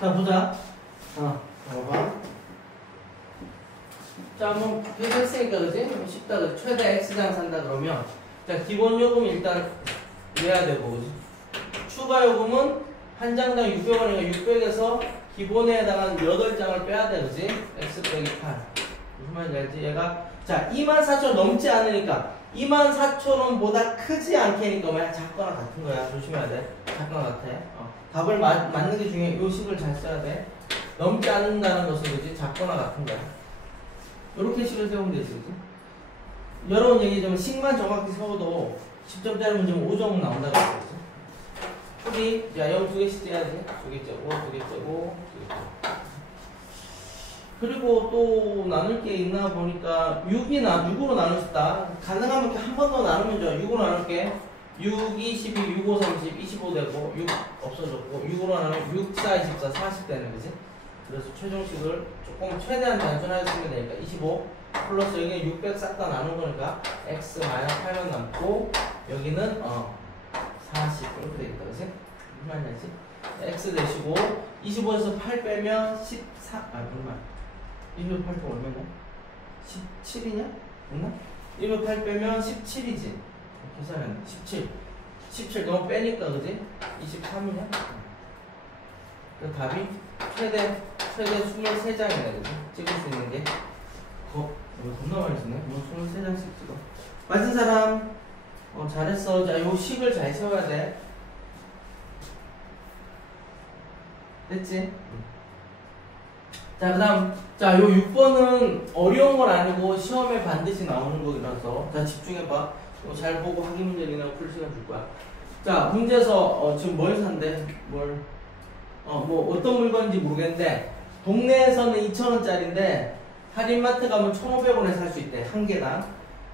자, 보자. 봐봐. 자, 뭐, 계산했으니까, 그지? 쉽다, 그지? 최대 X장 산다, 그러면. 자, 기본 요금 일단 내야 되고, 그지? 추가 요금은 한 장당 600원이니까 600에서 기본에 해당하는 8장을 빼야 돼, 그지? X 빼기 8. 무슨 말인지 알지? 얘가, 자, 24,000원 넘지 않으니까, 24,000원보다 크지 않게니까, 뭐야? 작거나 같은 거야. 조심해야 돼. 작거나 같아. 답을 맞는 게 중요해. 요 식을 잘 써야 돼. 넘지 않는다는 것은, 그지? 작거나 같은 거야. 요렇게 식을 세우면 되지, 그지? 여러분 얘기하자면, 식만 정확히 세워도 10점짜리 문제면 5점은 나온다고 했죠. 풀이, 자, 0 2개씩 째야지. 2개 째고, 2개 째고, 2개 째고. 그리고 또 나눌 게 있나 보니까 6으로 나눌 수 있다. 가능하면 이렇게 한 번 더 나누면 좋아. 6으로 나눌게. 6, 22, 6, 5, 30, 25 되고 6 없어졌고 6으로 나누면 6, 4, 24, 40 되는 거지. 그래서 최종식을 조금 최대한 단순하게 쓰면 되니까 25 플러스 여기는 600 싹 다 나눈 거니까 x 마이너스 8만 남고 여기는 40 이렇게 되겠다. 그치? 무슨 말이지? x 대시고 25에서 8 빼면 14 얼마? 1몇 8 빼면 얼마냐? 17이냐? 맞나? 1몇 8 빼면 17이지. 계산하면 17 너무 빼니까 그지? 23이냐? 그 답이 최대 23장이네. 그지? 찍을 수 있는 게 겁나 많이 쓰네. 뭐 23장씩 찍어. 맞은 사람? 잘했어. 자, 요 식을 잘 세워야 돼. 됐지? 자, 그 다음, 자, 요 6번은 어려운 건 아니고 시험에 반드시 나오는 거라서. 자, 집중해봐. 잘 보고 확인 문제 내가 풀 시간 줄 거야. 자, 문제에서, 지금 뭘 산대? 뭐, 어떤 물건인지 모르겠는데, 동네에서는 2,000원짜리인데, 할인마트 가면 1,500원에 살 수 있대. 한 개당.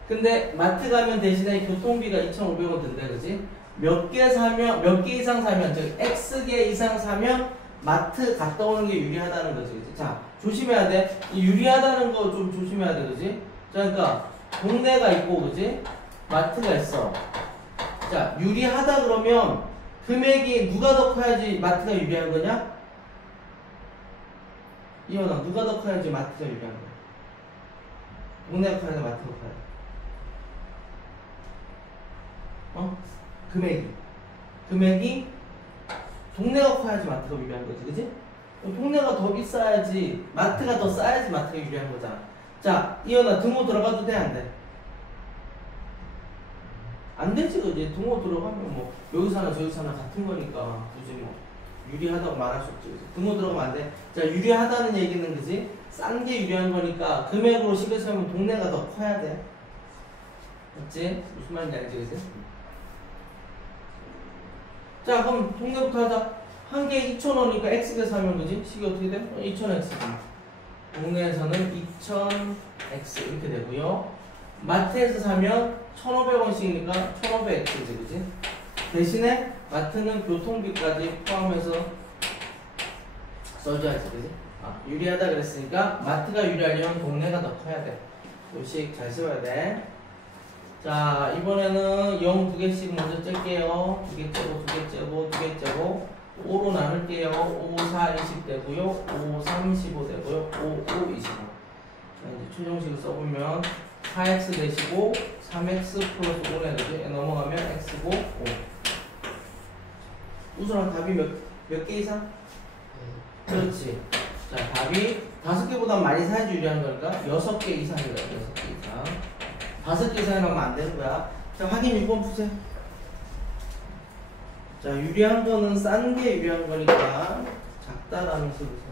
근데, 마트 가면 대신에 교통비가 2,500원 든대. 그지? 몇 개 이상 사면, 즉, X개 이상 사면, 마트 갔다 오는 게 유리하다는 거지. 그치? 자, 조심해야 돼. 이 유리하다는 거 좀 조심해야 돼. 그지? 자, 그러니까, 동네가 있고, 그지? 마트가 있어. 자, 유리하다 그러면, 금액이 누가 더 커야지 마트가 유리한 거냐? 이현아, 누가 더 커야지 마트가 유리한 거야? 동네가 커야 돼, 마트가 커야 돼? 금액이 동네가 커야지 마트가 유리한 거지, 그지? 동네가 더 비싸야지, 마트가 더 싸야지 마트가 유리한 거잖아. 자, 이현아, 등호 들어가도 돼, 안 돼? 안 되지, 그지? 등호 들어가면 뭐, 여기 사나 저기 사나 같은 거니까, 굳이 뭐, 유리하다고 말할 수 없지, 그지? 등호 들어가면 안 돼. 자, 유리하다는 얘기는, 그지? 싼 게 유리한 거니까, 금액으로 식을 세우면 동네가 더 커야 돼. 맞지? 무슨 말인지 알지, 그지? 자, 그럼 동네부터 하자. 한 개에 2,000원이니까 X개 사면, 그지? 식이 어떻게 돼? 2,000X. 동네에서는 2,000X 이렇게 되고요. 마트에서 사면 1,500원씩이니까 1,500X지, 그지? 대신에 마트는 교통비까지 포함해서 써줘야지, 그지? 유리하다 그랬으니까 마트가 유리하려면 동네가 더 커야 돼. 요식 잘 세워야 돼. 자, 이번에는 0 2개씩 먼저 짤게요. 2개 째고, 2개 째고, 2개 째고, 5로 나눌게요. 5, 4, 20 되고요. 5, 3, 15 되고요. 5, 5, 25. 자, 이제 최종식을 써보면 4x 대시고 3x 플러스 5네, 그지? 넘어가면 x고 5. 우선은 답이 몇 개 이상? 그렇지. 자, 답이 5개보다 많이 사야지 유리한 거니까 6개 이상이다. 6개 이상. 5개 이상이 나오면 안 되는 거야. 자, 확인 6번 푸세요. 자, 유리한 거는 싼 게 유리한 거니까 작다라는 소리죠.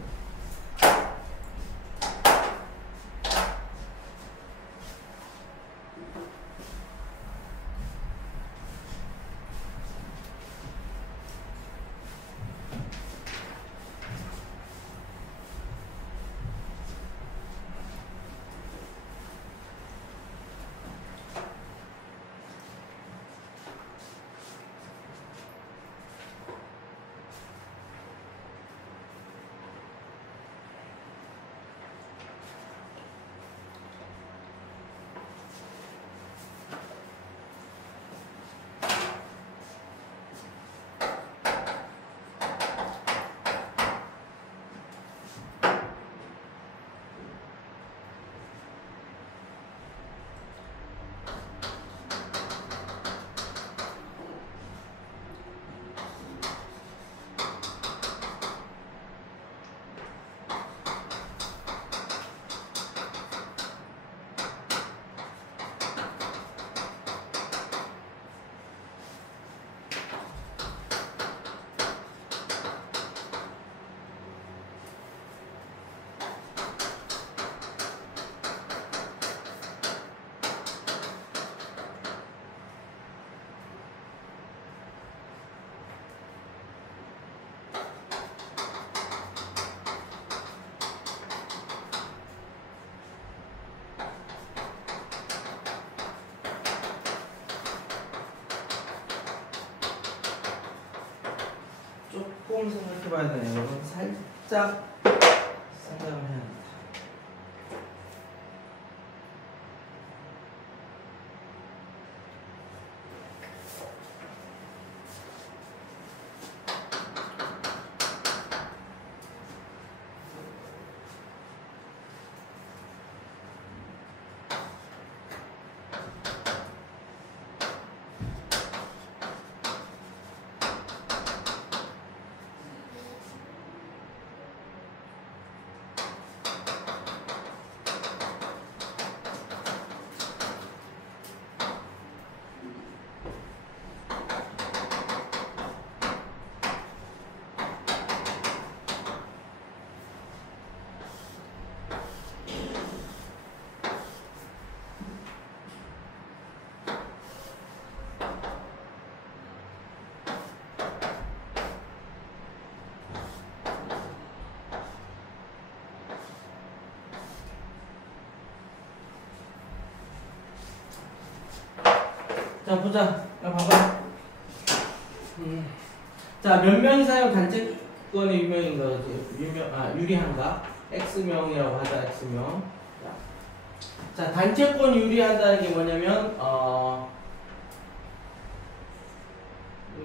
식으로 생각해 봐야 되네요. 여러분 살짝 생각을 해야 합니다. 자 보자. 봐봐. 자, 몇 명이 사용 단체권이 유명인가? 유리한가? X명이라고 하자. X명. 자, 단체권 유리한다는 게 뭐냐면 이거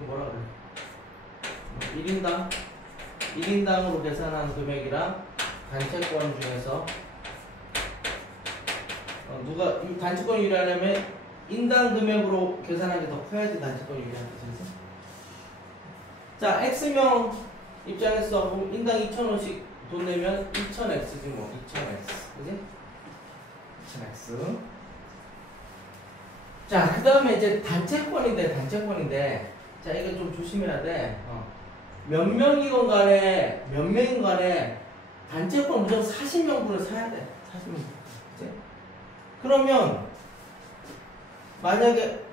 뭐라 그래? 1인당으로 계산한 금액이랑 단체권 중에서 누가 단체권 유리하려면 인당 금액으로 계산한 게 더 커야지 단체권 유리한다. 자, X명 입장에서 그럼 인당 2,000원씩 돈 내면 2,000X지 뭐. 2,000X. 그지? 2,000X. 자, 그 다음에 이제 단체권인데 자, 이거 좀 조심해야 돼. 몇 명이건 간에 단체권 무조건 40명분을 사야 돼. 40명분. 그치? 그러면 만약에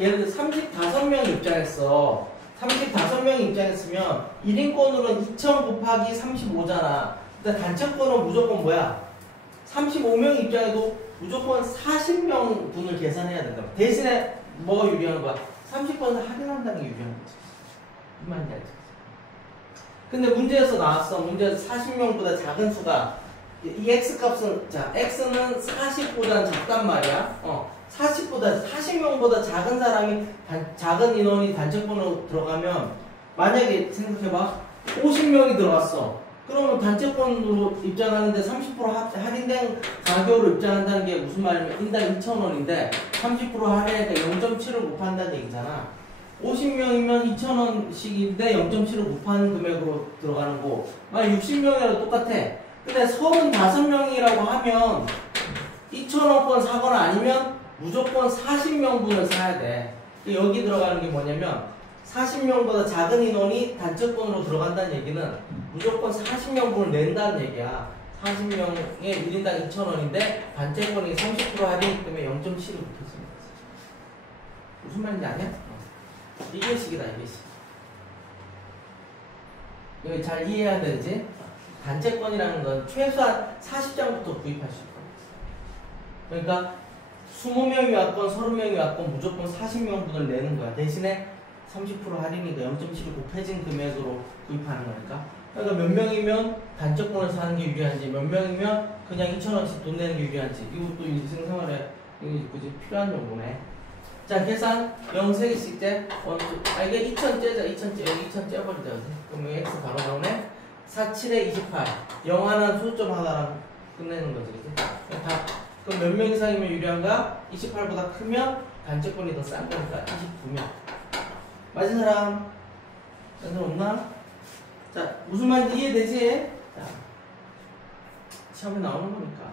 예를 들어 35명 입장했어. 35명 입장했으면 1인권으로는 2,000 곱하기 35잖아. 근데 단체권은 무조건 뭐야? 35명 입장에도 무조건 40명 분을 계산해야 된다. 대신에 뭐가 유리한 거야? 30% 할인한다는 게 유리한 거지. 이 말인지 알지? 근데 문제에서 나왔어. 문제에서 40명보다 작은 수가 이 X값은 자 X는 40보다 작단 말이야. 40명보다 작은 사람이 작은 인원이 단체권으로 들어가면 만약에 생각해봐 50명이 들어갔어. 그러면 단체권으로 입장하는데 30% 할인된 가격으로 입장한다는 게 무슨 말이냐면 인당 2,000원인데 30% 할인하니까 0.7을 곱한다는 얘기잖아. 50명이면 2,000원씩인데 0.7을 곱하는 금액으로 들어가는 거. 만약 60명이라도 똑같아. 근데 35명이라고 하면 2,000원권 사거나 아니면 무조건 40명분을 사야 돼. 여기 들어가는 게 뭐냐면 40명보다 작은 인원이 단체권으로 들어간다는 얘기는 무조건 40명분을 낸다는 얘기야. 40명에 1인당 2,000원인데 단체권이 30% 할인이기 때문에 0.7을 붙여주는 거지. 무슨 말인지 아냐? 이게 식이다, 이게 식. 이거 잘 이해해야 되지? 단체권이라는 건 최소한 40장부터 구입할 수 있거든. 그러니까 20명이 왔건 30명이 왔건 무조건 40명분을 내는 거야. 대신에 30% 할인이니까 0.7을 곱해진 금액으로 구입하는 거니까. 그러니까 몇 명이면 단체권을 사는 게 유리한지, 몇 명이면 그냥 2,000원씩 돈 내는 게 유리한지. 이것도 인생생활에 그지 필요한 정보네. 자, 계산 0 3개씩 째. 이게 2,000 째자. 2,000 째. 여기 2,000 째버리자. 그럼 X 바로 나오네. 4, 7에 28. 0 하나 소수점 하나랑 끝내는 거지. 그치? 다. 그럼 몇 명 이상이면 유리한가? 28보다 크면 단체권이 더 싼 거니까 29명. 맞은 사람? 맞은 사람 없나? 자, 무슨 말인지 이해되지? 자, 시험에 나오는 거니까.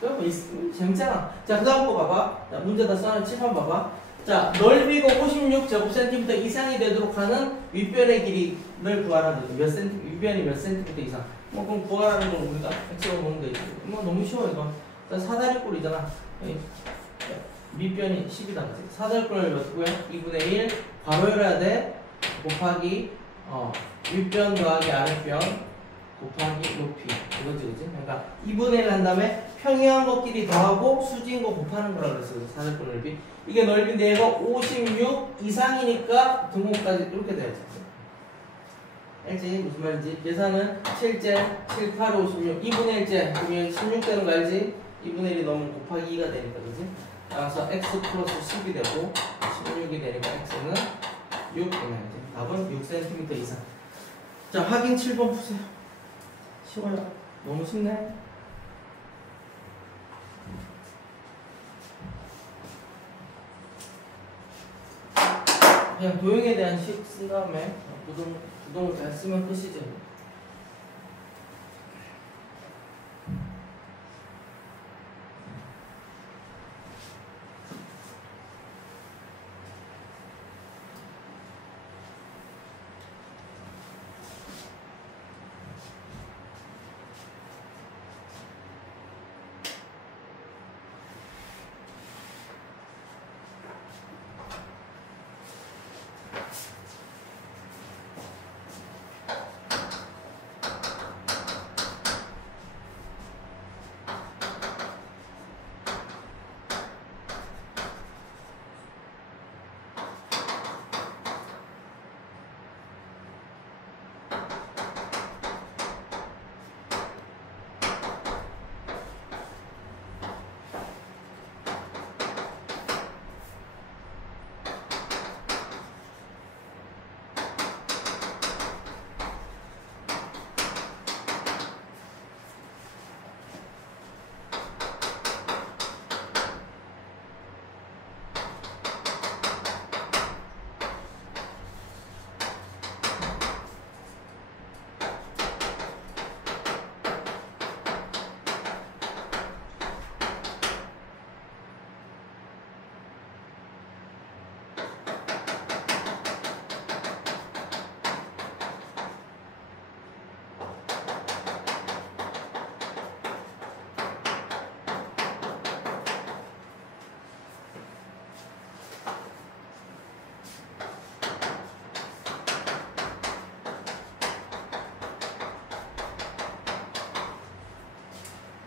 그럼 재밌잖아. 자, 그 다음 거 봐봐. 자, 문제 다 써놓은 칠판 봐봐. 자, 넓이가 56제곱센티미터 이상이 되도록 하는 윗변의 길이를 구하라는 거죠. 윗변이 몇 센티미터 이상. 뭐, 그럼 구하라는 건 우리가 X로 보면 되지. 뭐, 너무 쉬워, 이건. 사다리꼴이잖아. 밑변이 10이다. 사다리꼴을 몇 구해? 2분의 1 괄호 열어야 돼. 곱하기 윗변 더하기 아랫변 곱하기 높이. 이거지, 그지? 그러니까 2분의 1 한 다음에 평행한 것끼리 더하고 수직인 거 곱하는 거라 그랬어요. 사다리꼴 넓이. 이게 넓이인데 얘가 56 이상이니까 등호까지 이렇게 돼야지. 알지? 무슨 말인지? 계산은 7제, 7, 8, 56, 2분의 1제 그러면 16 되는 거 알지? 2분의 1이 너무 곱하기 2가 되니까 그지? 따라서 x 플러스 10이 되고 16이 되니까 x는 6 이나야지. 답은 6cm 이상. 자, 확인 7번 푸세요. 쉬워요. 너무 쉽네. 그냥 도형에 대한 식 쓴 다음에 부동을 잘 쓰면 끝이죠.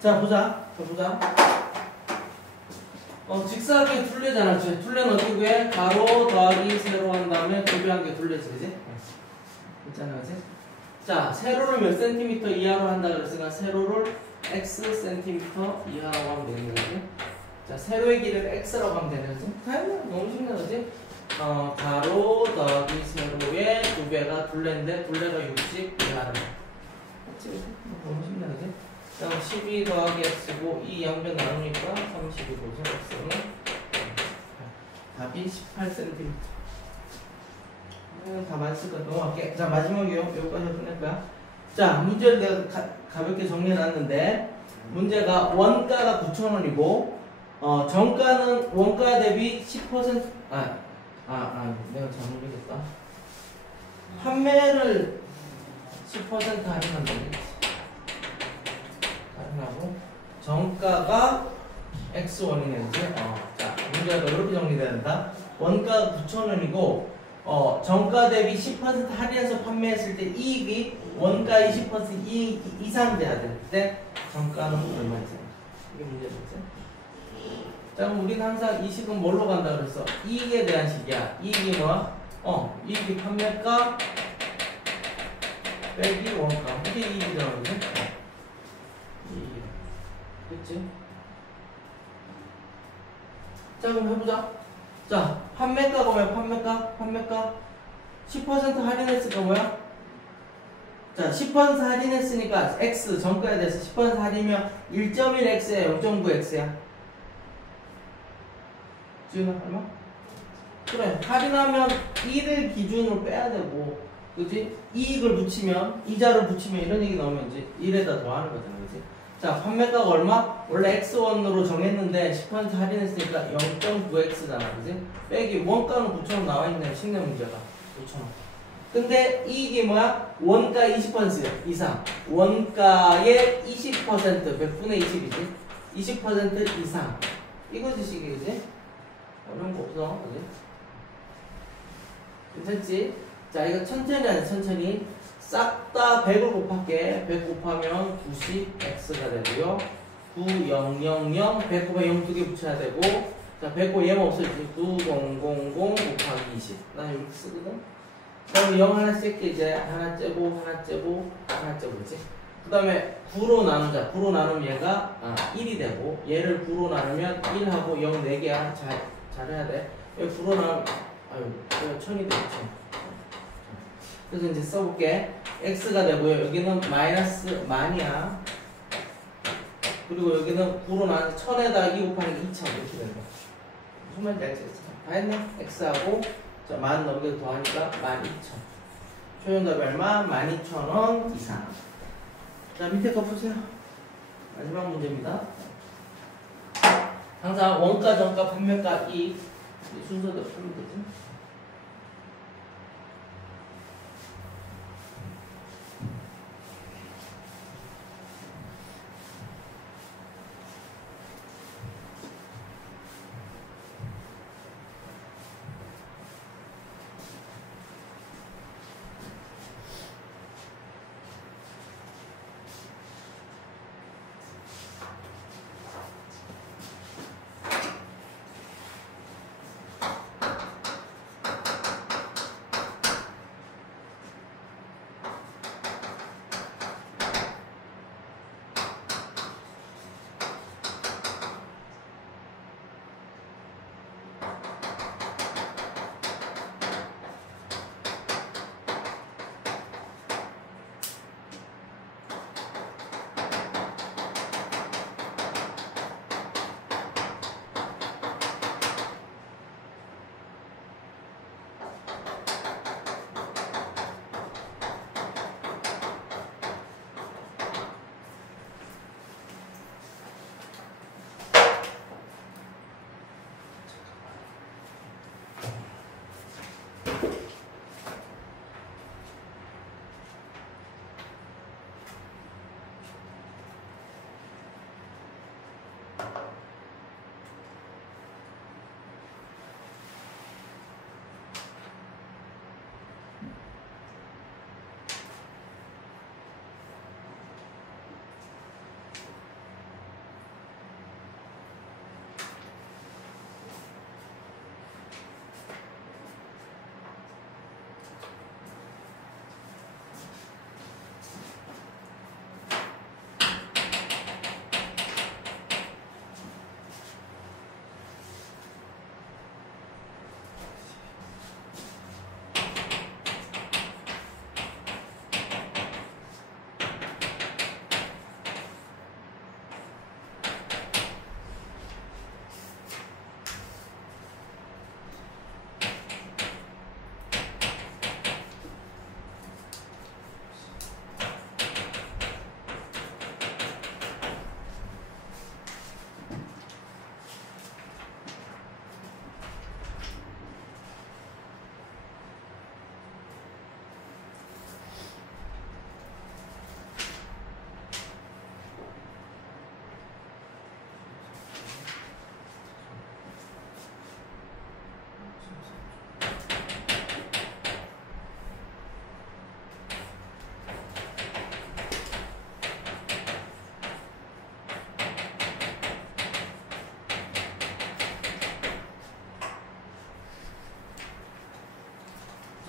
자, 보자. 직사각형의 둘레잖아. 둘레는 어떻게 구해? 가로 더하기 세로 한 다음에 도배한 게 둘레지, 그지? 있잖아, 그지? 자, 세로를 몇 센티미터 이하로 한다 그랬으니까 세로를 x 센티미터 이하라고 하면 되는 거지. 자, 세로의 길이를 x라고 하면 되는 거지. 너무 쉽네, 그지? 가로 더하기 세로의 두 배가 둘레인데 둘레가 60 이하라는 거. 맞지? 너무 쉽네, 그지? 12 더하기 x고 이 양변 나누니까 32고죠. x는 답이 18cm. 다 맞을 거야. 넘어갈게. 자, 마지막이요. 여기까지 끝낼 거야. 자, 문제를 내가 가볍게 정리해놨는데 문제가 원가가 9,000원이고 정가는 원가 대비 10% 내가 잘못 얘기했다. 판매를 10% 할인한다네. 하고 정가가 X1이는지 자, 문제가 이렇게 정리돼야 된다. 원가 9,000원이고 정가 대비 10% 할인해서 판매했을 때 이익이 원가의 10% 이익 이상 돼야 될 때 정가는 얼마인지 이게 문제겠지. 자, 그럼 우리는 항상 이 식은 뭘로 간다 그랬어? 이익에 대한 식이야. 이익이 뭐야? 이익이 판매가 빼기 원가. 이게 이익이잖아, 그지? 그치? 자, 그럼 해보자. 자, 판매가가 뭐야? 판매가 10% 할인했으니까 뭐야? 자, 10% 할인했으니까 X 정가에 대해서 10% 할인이면 1.1X야, 0.9X야? 지훈아, 얼마? 그래, 할인하면 1을 기준으로 빼야 되고, 그치? 이익을 붙이면, 이자를 붙이면 이런 얘기 나오면 이제 1에다 더하는 거잖아, 그치? 자, 판매가가 얼마? 원래 X1으로 정했는데 10% 할인했으니까 0.9X잖아, 그지? 빼기 원가는 9,000원 나와있네, 식내 문제가 9,000원. 근데 이익이 뭐야? 원가 20% 이상. 원가의 20%, 100분의 20이지? 20% 이상. 이거지, 식이지? 어려운 거 없어, 그지? 괜찮지? 자, 이거 천천히 하자, 천천히. 싹 다 100을 곱할게. 100 곱하면 90x가 되고요. 9, 0, 0, 0, 100 곱하면 0 두 개 붙여야 되고, 자, 100 곱하면 얘만 없어지지. 9000 곱하기 20. 나 이렇게 쓰거든? 그럼 0 하나씩 이제 하나 째고 하나 째고 하나 째고 그치? 그 다음에 9로 나누자. 9로 나누면 얘가 1이 되고 얘를 9로 나누면 1하고 0 4개야. 잘해야 돼. 여기 9로 나누면 아유 1000이 되겠지. 그래서 이제 써볼게. x가 되고요. 여기는 마이너스 만이야. 그리고 여기는 9로 나눠서 1000에다가 2 곱하니까 2000 이렇게 되는 거야. 무슨 말인지 알겠어? 다 했네? x하고 만 넘겨서 더하니까 12000. 표현답이 얼마? 12000원 이상. 자, 밑에 거 보세요. 마지막 문제입니다. 항상 원가, 정가, 판매가 이 순서대로 풀면 되지.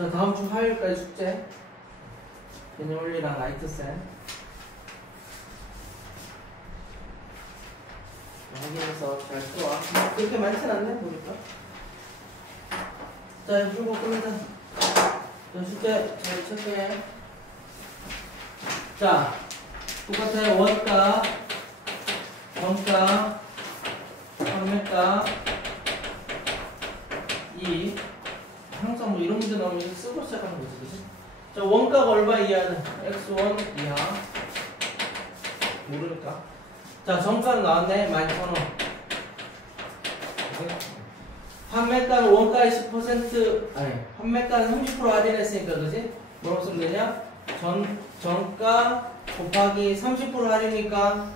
자, 다음 주 화요일까지 숙제. 개념 원리랑 라이트센. 확인해서 잘 써와. 그렇게 많진 않네, 보니까. 자, 이거 풀고 끝내자. 자, 숙제 잘 체크해. 자, 똑같아. 원가, 정가, 판매가, 이. 항상 뭐 이런 문제 나오면 쓰고 시작하는 거지, 그치? 자, 원가가 얼마 이하는 x1 이하. 모르니까. 자, 정가는 나왔네. 12,000원. 판매가는 원가의 10%, 아니, 판매가는 30% 할인했으니까, 그지? 뭐라고 쓰면 되냐? 정가 곱하기 30% 할인이니까,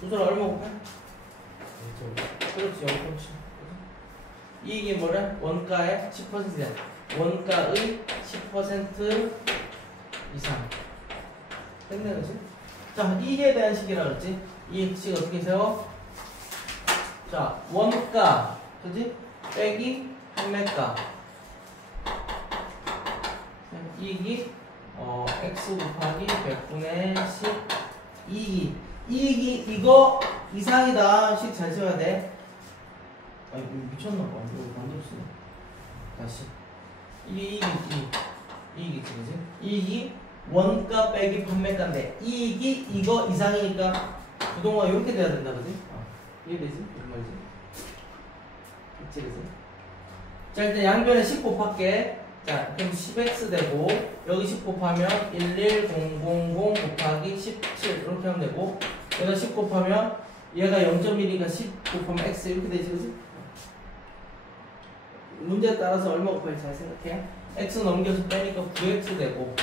조절 얼마 곱해? 그렇지, 0.7. 이익이 뭐래? 원가의 10%야. 원가의 10% 이상. 됐네, 그치? 자, 이익에 대한 식이라 그랬지? 이익식 어떻게 세워? 자, 원가, 그치? 빼기 판매가. 이익이 x 곱하기 100분의 10 이익이 이거 이상이다. 식 잘 써야 돼. 아니 미쳤나봐. 이거 반대로 쓰네. 다시 이게 이익이지 그지? 이익이 원가 빼기 판매가인데 이익이 이거 이상이니까 부동화가 이렇게 돼야 된다 그지? 이해되지? 무슨 말이지? 그치 그지? 자 일단 양변에 10 곱할게. 자 그럼 10x 되고 여기 10 곱하면 11000 곱하기 17 이렇게 하면 되고 여기다 10 곱하면 얘가 0.1이니까 10 곱하면 x 이렇게 되지 그지? 문제에 따라서 얼마 곱할지 잘 생각해. x 넘겨서 빼니까 9x 되고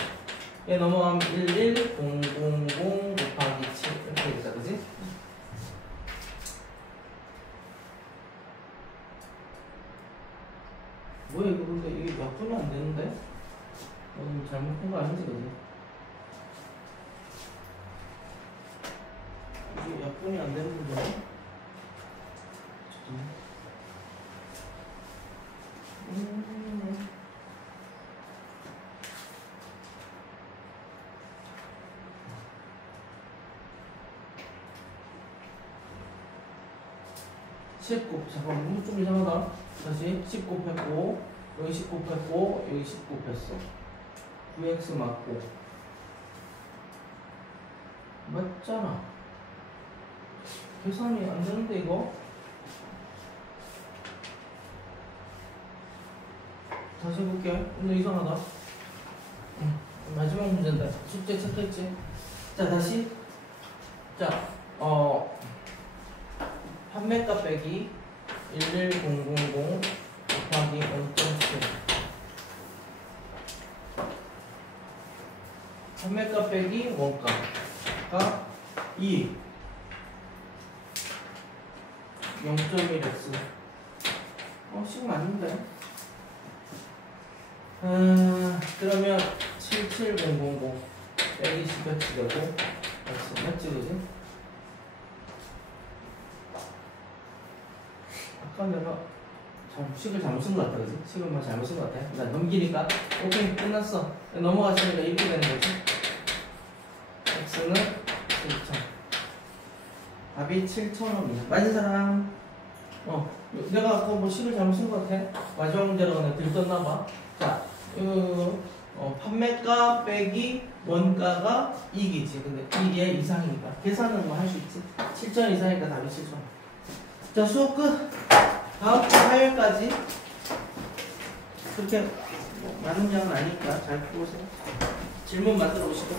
얘 넘어가면 11000 곱하기 7 이렇게 되겠다 그지? 뭐야 이거 근데 이게 약분이 안 되는데? 좀 잘못한 거 아니지 그지? 이게 약분이 안 되는 거네? 잠깐만 좀 이상하다. 다시 10 곱했고 여기 10 곱했고 여기 10 곱했어. 9x 맞고 맞잖아. 계산이 안 되는데 이거? 다시 해볼게. 근데 이상하다. 마지막 문제인데 숙제 체크했지? 자 다시 자 판매가 빼기 11000 곱하기 0.7 판매가 빼기 원가가 2 0.1x 식 맞는데 그러면 77000 빼기 10x 되고 맞지 그지? 아까 내가 식을 잘못 쓴 것 같아 그지? 식을 잘못 쓴 것 같아. 나 넘기니까 오케이 끝났어. 넘어갔으니까 이렇게 되는 거지. x는 7,000 답이 7,000원이야. 맞은 사람? 내가 아까 뭐 식을 잘못 쓴 것 같아. 마지막 문제라고 내가 들떴나봐. 자 판매가 빼기 원가가 이익이지. 근데 이게 이상이니까 계산은 뭐 할 수 있지. 7,000 이상이니까 답이 7,000원. 자 수업 끝. 다음 주 화요일까지 그렇게 많은 양은 아니니까 잘 풀어보세요. 질문 만들어 보시고.